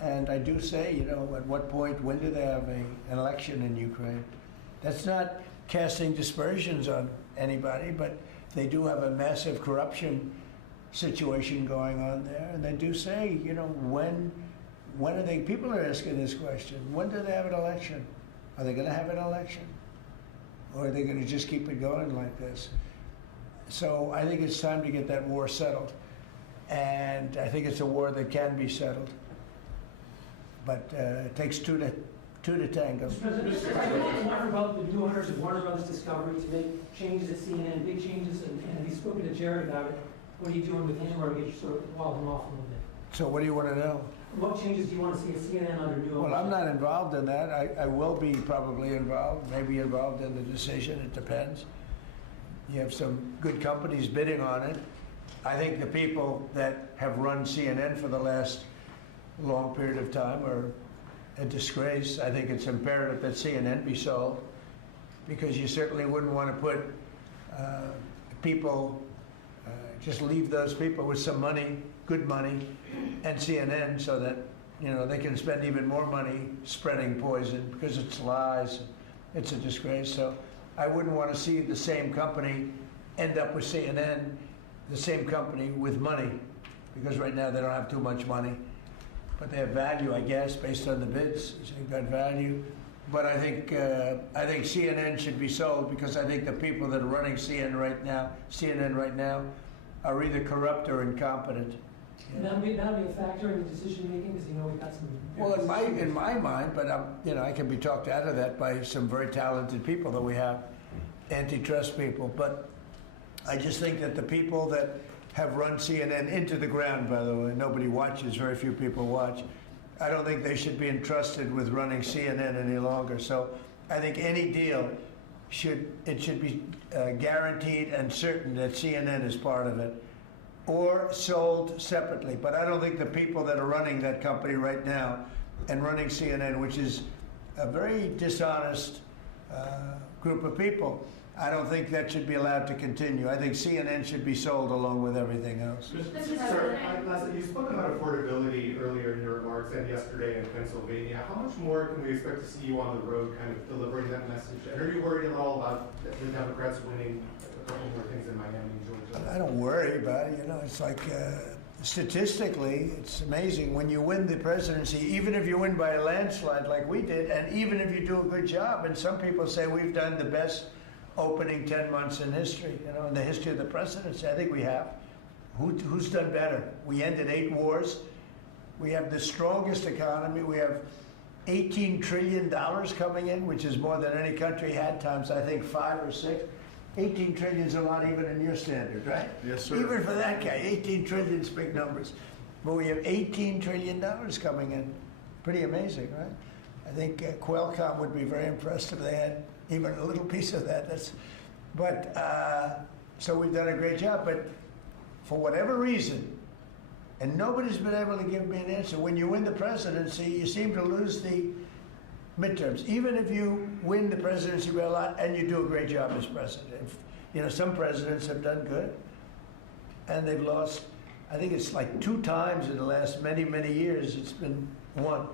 And I do say, you know, at what point, when do they have an election in Ukraine? That's not casting dispersions on anybody, but they do have a massive corruption situation going on there. And they do say, you know, when are they, people are asking this question, when do they have an election? Are they going to have an election? Or are they going to just keep it going like this? So I think it's time to get that war settled. And I think it's a war that can be settled. But it takes two to tango. Mr. President, I wonder about the new owners of Warner Brothers Discovery to make changes at CNN, big changes, and have you spoken to Jared about it? What are you doing with him, or to get you sort of wall him off a little bit? So what do you want to know? What changes do you want to see at CNN under new ownership? Well, I'm not involved in that. I will be probably involved, maybe involved in the decision. It depends. You have some good companies bidding on it. I think the people that have run CNN for the last long period of time are a disgrace. I think it's imperative that CNN be sold, because you certainly wouldn't want to put people, just leave those people with some money, good money, and CNN, so that, you know, they can spend even more money spreading poison, because it's lies. It's a disgrace. So I wouldn't want to see the same company end up with CNN, the same company with money, because right now they don't have too much money. But they have value, I guess, based on the bids. They've got value. But I think CNN should be sold, because I think the people that are running CNN right now are either corrupt or incompetent. And that'll be a factor in the decision making, because you know we've got some. Well, in my mind, but I can be talked out of that by some very talented people that we have, antitrust people. But I just think that the people that have run CNN into the ground, by the way, nobody watches, very few people watch. I don't think they should be entrusted with running CNN any longer. So I think any deal should be guaranteed and certain that CNN is part of it, or sold separately. But I don't think the people that are running that company right now and running CNN, which is a very dishonest group of people, I don't think that should be allowed to continue. I think CNN should be sold along with everything else. Sir, lastly, you spoke about affordability earlier in your remarks and yesterday in Pennsylvania. How much more can we expect to see you on the road kind of delivering that message? And are you worried at all about the Democrats winning a couple more things in Miami and Georgia? I don't worry about it. You know, it's like statistically, it's amazing. When you win the presidency, even if you win by a landslide like we did, and even if you do a good job, and some people say we've done the best opening 10 months in history, you know, in the history of the presidency. I think we have. Who's done better? We ended 8 wars. We have the strongest economy. We have $18 trillion coming in, which is more than any country had, times I think 5 or 6. 18 trillion is a lot even in your standard, right? Yes, sir. Even for that guy, 18 trillion is big numbers. But we have $18 trillion coming in. Pretty amazing, right? I think Qualcomm would be very impressed if they had even a little piece of that. So we've done a great job. But for whatever reason, and nobody's been able to give me an answer, when you win the presidency, you seem to lose the midterms. Even if you win the presidency by a lot and you do a great job as president. You know, some presidents have done good, and they've lost, I think it's like 2 times in the last many, many years it's been won.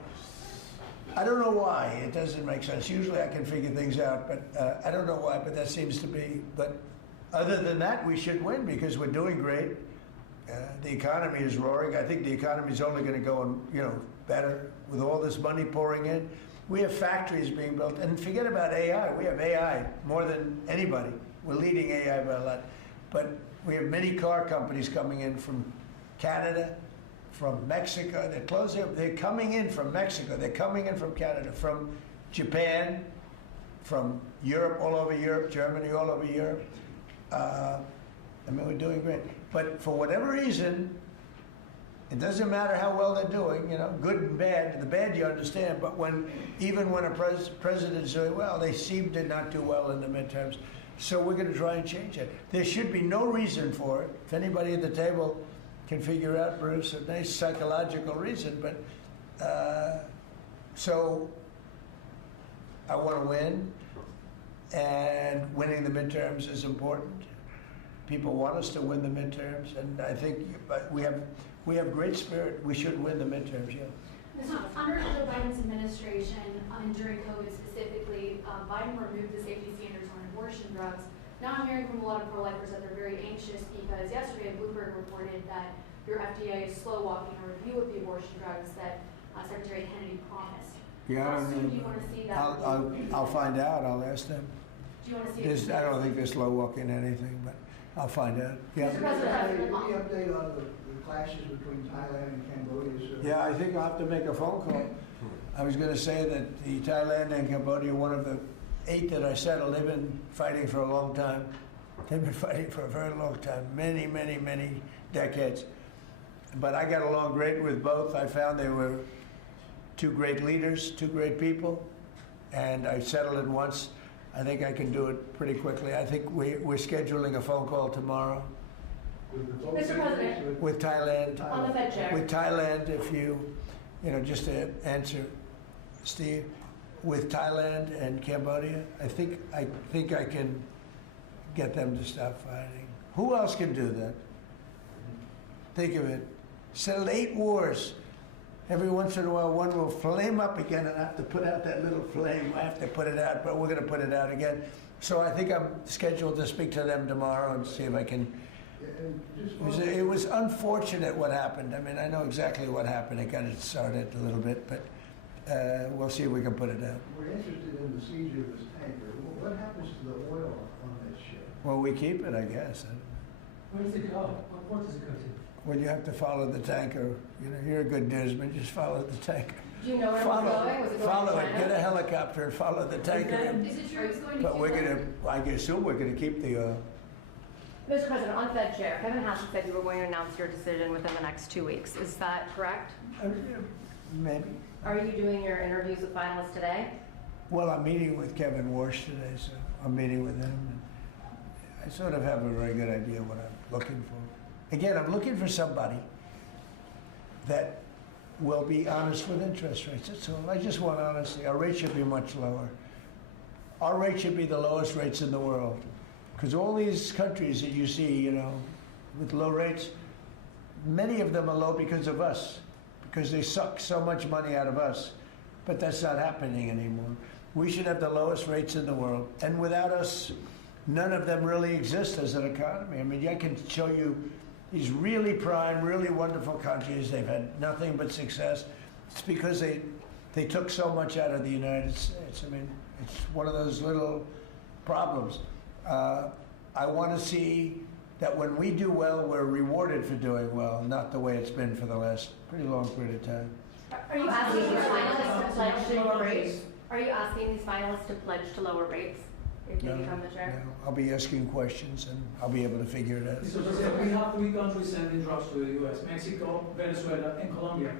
I don't know why. It doesn't make sense. Usually I can figure things out, but I don't know why, but that seems to be. But other than that, we should win because we're doing great. The economy is roaring. I think the economy is only going to go, better with all this money pouring in. We have factories being built, and forget about AI. We have AI more than anybody. We're leading AI by a lot. But we have many car companies coming in from Canada, from Mexico. They're closing up. They're coming in from Mexico. They're coming in from Canada, from Japan, from Europe, all over Europe, Germany, all over Europe. We're doing great. But for whatever reason, it doesn't matter how well they're doing, good and bad. The bad you understand, but even when a president's doing well, they seem to not do well in the midterms. So we're going to try and change it. There should be no reason for it. If anybody at the table can figure out, Bruce, a nice psychological reason, but so I want to win, and winning the midterms is important. People want us to win the midterms, and I think we have great spirit. We should win the midterms, yeah. Under Joe Biden's administration, and during COVID specifically, Biden removed the safety standards on abortion drugs. now I'm hearing from a lot of pro-lifers that they're very anxious because yesterday Bloomberg reported that your FDA is slow walking a review of the abortion drugs that Secretary Kennedy promised. Yeah, How soon do you want to see that? I'll find out. I'll ask them. Do you want to see it? I don't think they're slow walking anything, but I'll find out. Yeah. Mr. President, Any update on the clashes between Thailand and Cambodia? Sir? Yeah, I think I'll have to make a phone call. I was going to say that the Thailand and Cambodia, one of the 8 that I settled, they've been fighting for a long time. They've been fighting for a very long time, many, many, many decades. But I got along great with both. I found they were 2 great leaders, 2 great people, and I settled it once. I think I can do it pretty quickly. I think we're scheduling a phone call tomorrow. Mr. President. With Thailand. On the Fed chair. With Thailand, if you just to answer, Steve, with Thailand and Cambodia, I think I can get them to stop fighting. Who else can do that? Think of it. Settled 8 wars. Every once in a while, one will flame up again, and I have to put out that little flame. I have to put it out, but we're going to put it out again. So I think I'm scheduled to speak to them tomorrow and see if I can. It was unfortunate what happened. I mean, I know exactly what happened. It got it started a little bit, but we'll see if we can put it out. We're interested in the seizure of this tanker. What happens to the oil on that ship? Well, we keep it, I guess. Where does it go? What port does it go to? Well, you have to follow the tanker. You're a good newsman. Just follow the tanker. Do you know where it was going? Was it going Follow to it. China? Get a helicopter and follow the tanker. Is it true it's going to But we're Cuba? I assume we're gonna keep the oil. Mr. President, on Fed Chair, Kevin Hassett said you were going to announce your decision within the next 2 weeks. Is that correct? Maybe. Are you doing your interviews with finalists today? Well, I'm meeting with Kevin Warsh today, so I'm meeting with him. And I sort of have a very good idea what I'm looking for. Again, I'm looking for somebody that will be honest with interest rates. That's all. I just want honesty. Our rate should be much lower. Our rate should be the lowest rates in the world. Because all these countries that you see, with low rates, many of them are low because of us, because they suck so much money out of us. But that's not happening anymore. We should have the lowest rates in the world. And without us, none of them really exist as an economy. I mean, I can show you these really prime, really wonderful countries. They've had nothing but success. It's because they took so much out of the United States. I mean, it's one of those little problems. I want to see that when we do well, we're rewarded for doing well, not the way it's been for the last pretty long period of time. Are you asking these finalists to pledge to lower rates? Are you asking these finalists to pledge to lower rates if they become the chair? No, I'll be asking questions and I'll be able to figure it out. Mr. President, we have 3 countries sending drugs to the U.S., Mexico, Venezuela, and Colombia.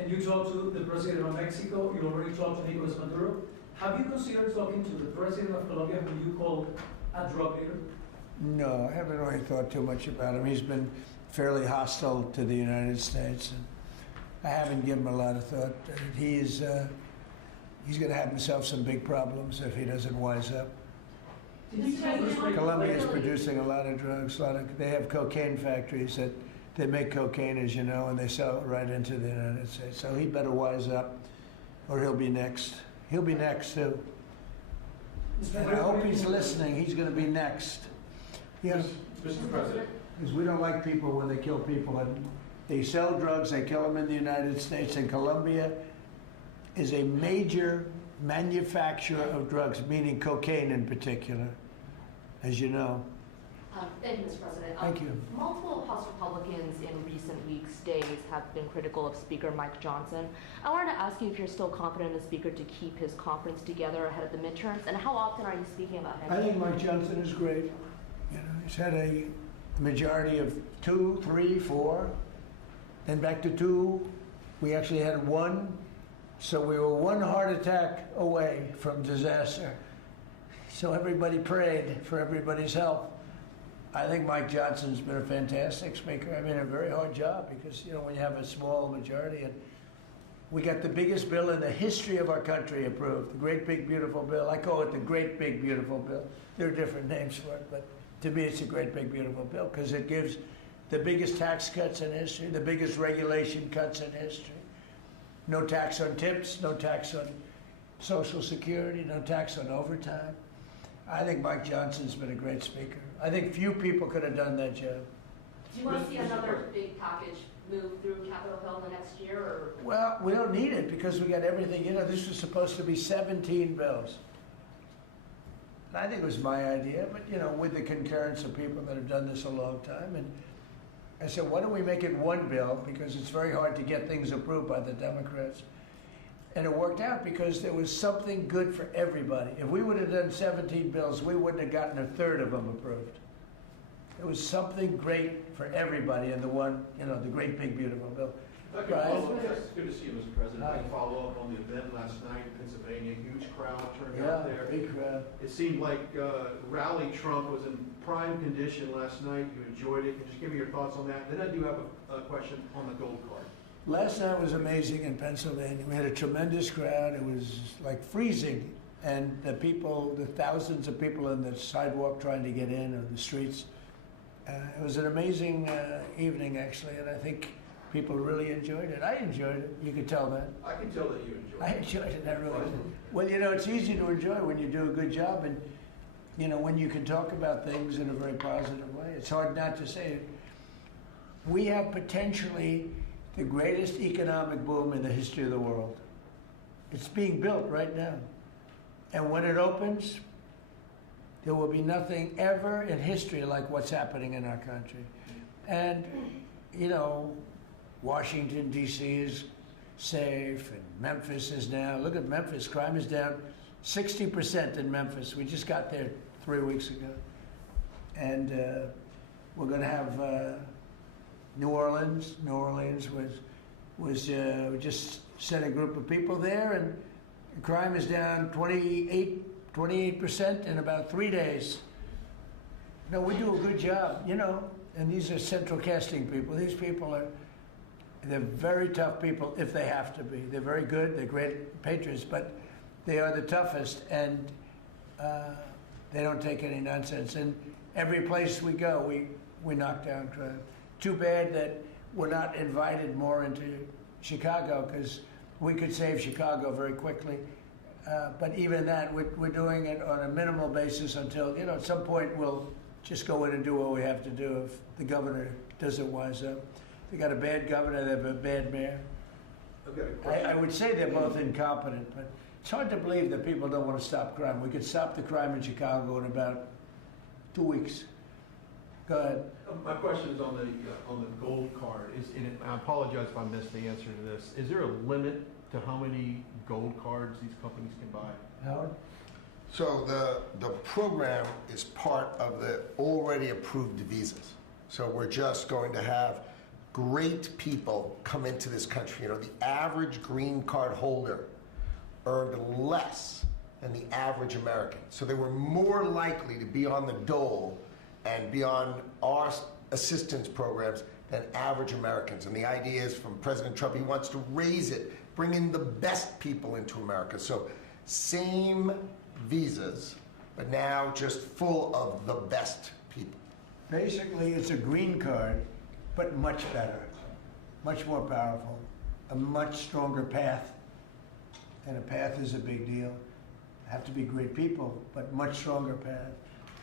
And you talked to the president of Mexico, you already talked to Nicolas Maduro. Have you considered talking to the president of Colombia, who you called a drug leader? No, I haven't really thought too much about him. He's been fairly hostile to the United States, and I haven't given him a lot of thought. He's going to have himself some big problems if he doesn't wise up. Colombia is producing a lot of drugs. They have cocaine factories that they make cocaine, as you know, and they sell it right into the United States. So he better wise up, or he'll be next. He'll be next too. And I hope he's listening. He's going to be next. Yes, Mr. President. because we don't like people when they kill people. And they sell drugs. They kill them in the United States. And Colombia is a major manufacturer of drugs, meaning cocaine in particular, as you know. Thank you, Mr. President. Thank you. Multiple House Republicans in recent weeks, days, have been critical of Speaker Mike Johnson. I wanted to ask you if you're still confident in the Speaker to keep his conference together ahead of the midterms, and how often are you speaking about him? I think Mike Johnson is great. He's had a majority of 2, 3, 4, then back to 2. We actually had 1. So we were 1 heart attack away from disaster. So everybody prayed for everybody's health. I think Mike Johnson's been a fantastic speaker. I mean, a very hard job because, when you have a small majority, and we got the biggest bill in the history of our country approved, the Great Big Beautiful Bill. I call it the Great Big Beautiful Bill. There are different names for it, but to me it's a Great Big Beautiful Bill because it gives the biggest tax cuts in history, the biggest regulation cuts in history. No tax on tips, no tax on Social Security, no tax on overtime. I think Mike Johnson's been a great speaker. I think few people could have done that job. Do you want to see another big package move through Capitol Hill in the next year, or? Well, we don't need it because we got everything. You know, this was supposed to be 17 bills. And I think it was my idea, but you know, with the concurrence of people that have done this a long time. And I said, why don't we make it one bill? Because it's very hard to get things approved by the Democrats. And it worked out because there was something good for everybody. If we would have done 17 bills, we wouldn't have gotten a third of them approved. It was something great for everybody in the one, you know, the great big beautiful bill. If I could follow up, it's good to see you, Mr. President. I can follow up on the event last night in Pennsylvania. Huge crowd turned out there. Big crowd. It seemed like Rally Trump was in prime condition last night. You enjoyed it. Can you just give me your thoughts on that? Then I do have a question on the gold card. Last night was amazing in Pennsylvania. We had a tremendous crowd. It was like freezing. And the people, the thousands of people on the sidewalk trying to get in or the streets. It was an amazing evening, actually, and I think people really enjoyed it. I enjoyed it. You could tell that. I can tell that you enjoyed it. I enjoyed it. I really did. Well, you know, it's easy to enjoy when you do a good job, and you know, when you can talk about things in a very positive way. It's hard not to say it. We have potentially the greatest economic boom in the history of the world. It's being built right now, and when it opens, there will be nothing ever in history like what's happening in our country. And, you know, Washington, D.C. is safe, and Memphis is now. Look at Memphis. Crime is down 60% in Memphis. We just got there 3 weeks ago. And we're going to have New Orleans. New Orleans we just sent a group of people there, and crime is down 28% in about 3 days. No, we do a good job, you know, and these are central casting people. These people they're very tough people if they have to be. They're very good, they're great patriots, but they are the toughest, and they don't take any nonsense. And every place we go, we knock down crime. Too bad that we're not invited more into Chicago, because we could save Chicago very quickly. But even that, we're doing it on a minimal basis until, you know, at some point we'll just go in and do what we have to do if the governor doesn't wise up. They got a bad governor, they have a bad mayor. I would say they're both incompetent, but it's hard to believe that people don't want to stop crime. We could stop the crime in Chicago in about 2 weeks. Go ahead. My question is on the gold card. I apologize if I missed the answer to this. Is there a limit to how many gold cards these companies can buy? Howard? So the program is part of the already approved visas. So we're just going to have great people come into this country. You know, the average green card holder earned less than the average American. So they were more likely to be on the dole and be on our assistance programs than average Americans. And the idea is from President Trump, he wants to raise it, bring in the best people into America. So same visas, but now just full of the best people. Basically, it's a green card, but much better, much more powerful, a much stronger path. And a path is a big deal. Have to be great people, but much stronger path.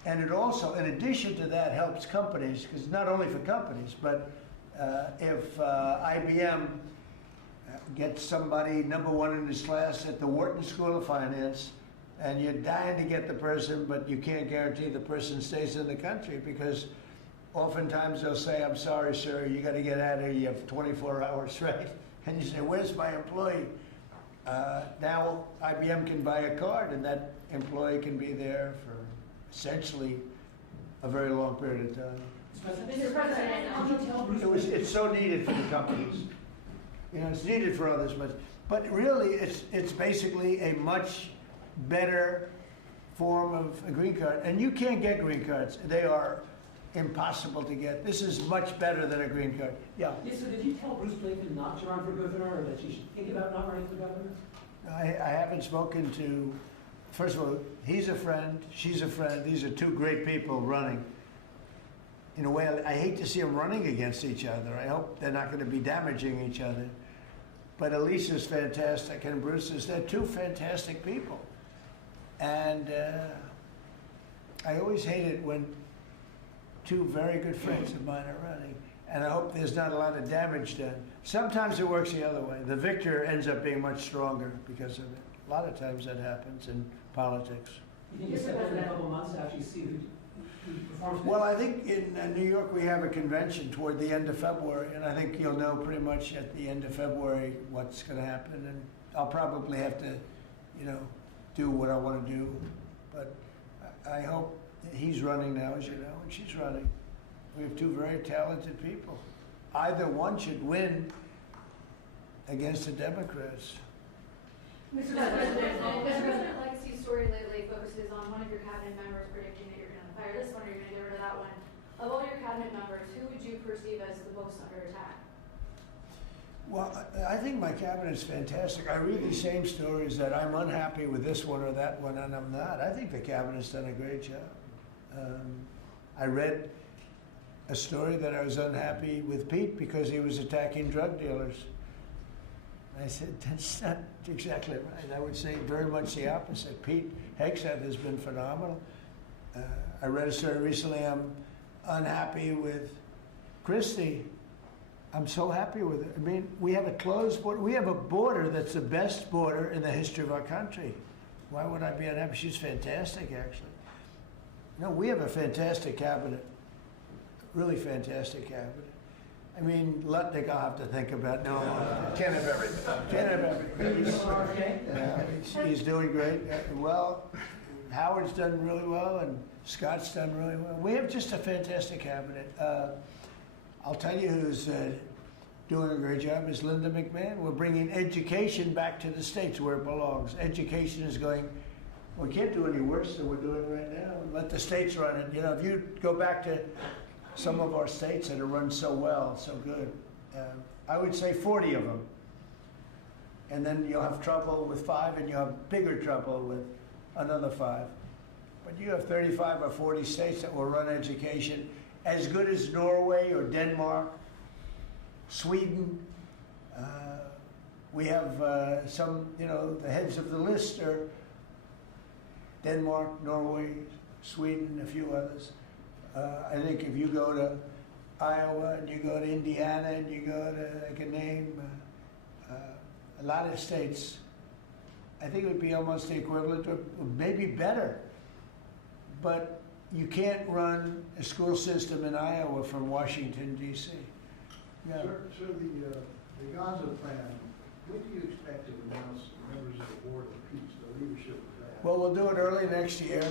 And it also, in addition to that, helps companies, because not only for companies, but if IBM gets somebody #1 in his class at the Wharton School of Finance, and you're dying to get the person, but you can't guarantee the person stays in the country, because oftentimes they'll say, I'm sorry, sir, you got to get out of here, you have 24 hours, right? And you say, where's my employee? Now IBM can buy a card, and that employee can be there for essentially a very long period of time. Mr. President, It's so needed for the companies. You know, it's needed for others, but really it's basically a much better form of a green card. And you can't get green cards. They are impossible to get. This is much better than a green card. Yeah. Yes, so did you tell Bruce Blinken not to run for governor, or that she should think about not running for governor? I haven't spoken to, first of all, he's a friend, she's a friend. These are two great people running. In a way, I hate to see them running against each other. I hope they're not going to be damaging each other. But Elisa's fantastic, and Bruce is, they're two fantastic people. And I always hate it when two very good friends of mine are running, and I hope there's not a lot of damage done. Sometimes it works the other way. The victor ends up being much stronger because of it. A lot of times that happens in politics. You think you step up in a couple months after you see who performs? Well, I think in New York we have a convention toward the end of February, and I think you'll know pretty much at the end of February what's going to happen, and I'll probably have to, do what I want to do, but I hope he's running now, as you know, and she's running. We have two very talented people. Either one should win against the Democrats. Mr. President, President Legacy's story lately focuses on one of your cabinet members predicting that you're going to fire this one or you're going to get rid of that one. Of all your cabinet members, who would you perceive as the most under attack? Well, I think my cabinet's fantastic. I read the same stories that I'm unhappy with this one or that one, and I'm not. I think the cabinet's done a great job. I read a story that I was unhappy with Pete because he was attacking drug dealers. I said, that's not exactly right. I would say very much the opposite. Pete Hegseth has been phenomenal. I read a story recently, I'm unhappy with Christie. I'm so happy with it. I mean, we have a closed border. We have a border that's the best border in the history of our country. Why would I be unhappy? She's fantastic, actually. No, we have a fantastic cabinet. Really fantastic cabinet. I mean, Lutnick I'll have to think about. No, can't have everything. Can't have everything. He's doing great. Well, Howard's done really well, and Scott's done really well. We have just a fantastic cabinet. I'll tell you who's doing a great job is Linda McMahon. We're bringing education back to the states where it belongs. Education is going, we can't do any worse than we're doing right now. Let the states run it. If you go back to some of our states that are run so well, so good, I would say 40 of them. And then you'll have trouble with 5, and you'll have bigger trouble with another 5. But you have 35 or 40 states that will run education as good as Norway or Denmark, Sweden. We have some, the heads of the list are Denmark, Norway, Sweden, a few others. I think if you go to Iowa and you go to Indiana and you go to, I can name a lot of states, I think it would be almost the equivalent or maybe better. But you can't run a school system in Iowa from Washington, D.C. Yeah. Sir, the Gaza plan, when do you expect to announce the members of the Board of Peace, the leadership of that? Well, we'll do it early next year.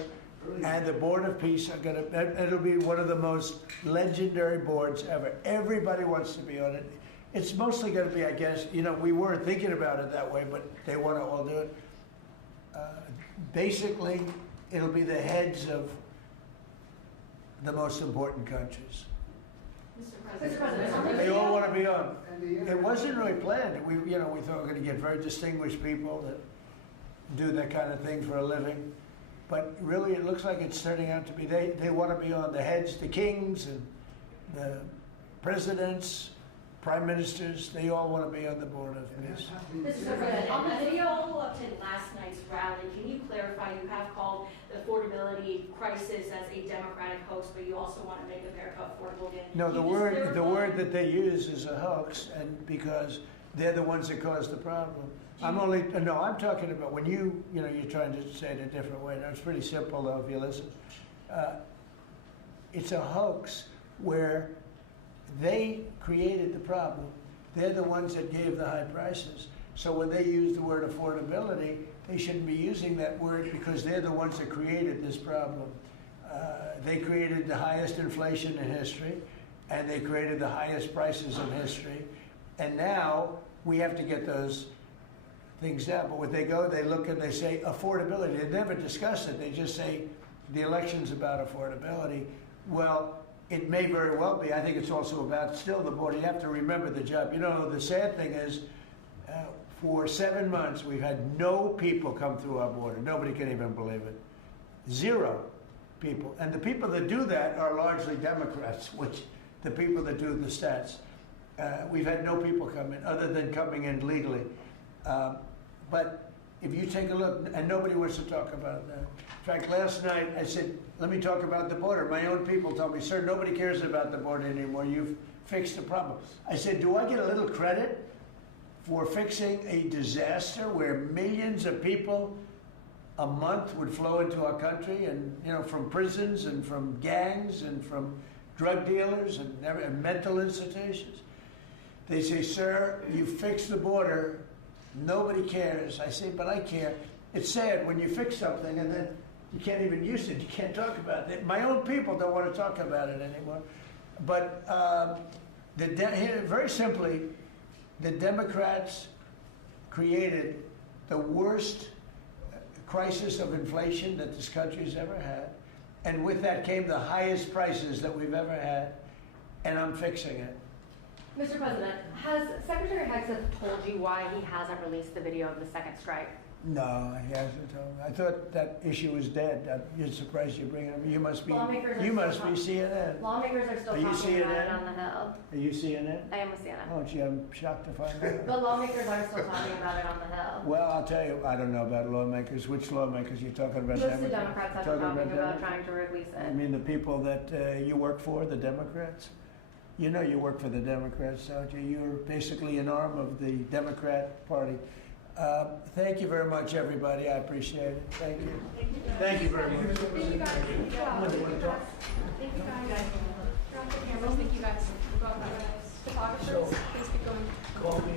And the Board of Peace are going to, it'll be one of the most legendary boards ever. Everybody wants to be on it. It's mostly going to be, I guess, we weren't thinking about it that way, but they want to all do it. Basically, it'll be the heads of the most important countries. Mr. President. They all want to be on. It wasn't really planned. We thought we were going to get very distinguished people that do that kind of thing for a living. But really, it looks like it's turning out to be, they want to be on the heads, the kings and the presidents, prime ministers, they all want to be on the Board of Peace. Mr. President, on the video follow-up to last night's rally, can you clarify, you have called the affordability crisis as a Democratic hoax, but you also want to make America affordable again? No, the word that they use is a hoax, and because they're the ones that caused the problem. I'm talking about when you're trying to say it a different way. Now, it's pretty simple, though, if you listen. It's a hoax where they created the problem. They're the ones that gave the high prices. So when they use the word affordability, they shouldn't be using that word because they're the ones that created this problem. They created the highest inflation in history, and they created the highest prices in history. And now we have to get those things down. But when they go, they look and they say affordability. They never discuss it. They just say the election's about affordability. Well, it may very well be. I think it's also about still the border. You have to remember the job. The sad thing is for 7 months, we've had no people come through our border. Nobody can even believe it. 0 people. And the people that do that are largely Democrats, which the people that do the stats. We've had no people come in other than coming in legally. But if you take a look, and nobody wants to talk about that. In fact, last night I said, let me talk about the border. My own people told me, sir, nobody cares about the border anymore. You've fixed the problem. I said, do I get a little credit for fixing a disaster where millions of people a month would flow into our country, and from prisons and from gangs and from drug dealers and mental institutions? They say, sir, you fixed the border. Nobody cares. I say, but I care. It's sad when you fix something and then you can't even use it. You can't talk about it. My own people don't want to talk about it anymore. But very simply, the Democrats created the worst crisis of inflation that this country has ever had. And with that came the highest prices that we've ever had. And I'm fixing it. Mr. President, has Secretary Hegseth told you why he hasn't released the video of the second strike? No, he hasn't told me. I thought that issue was dead. You're surprised you bring it up. You must be CNN. Lawmakers are still Are you talking about it CNN? on the Hill. Are you CNN? I am with CNN. Oh, gee, I'm shocked to find out. But lawmakers are still talking about it on the Hill. Well, I'll tell you, I don't know about lawmakers. Which lawmakers? You're talking about Most of Democrats? the Democrats have been talking about trying to release I it. mean, the people that you work for, the Democrats? You know you work for the Democrats, don't you? You're basically an arm of the Democrat Party. Thank you very much, everybody. I appreciate it. Thank you. Thank you very much. Thank you guys. Thank you guys. Thank you guys. Drop the cameras. Thank you guys. We'll go out. Photographers, please keep going. Call me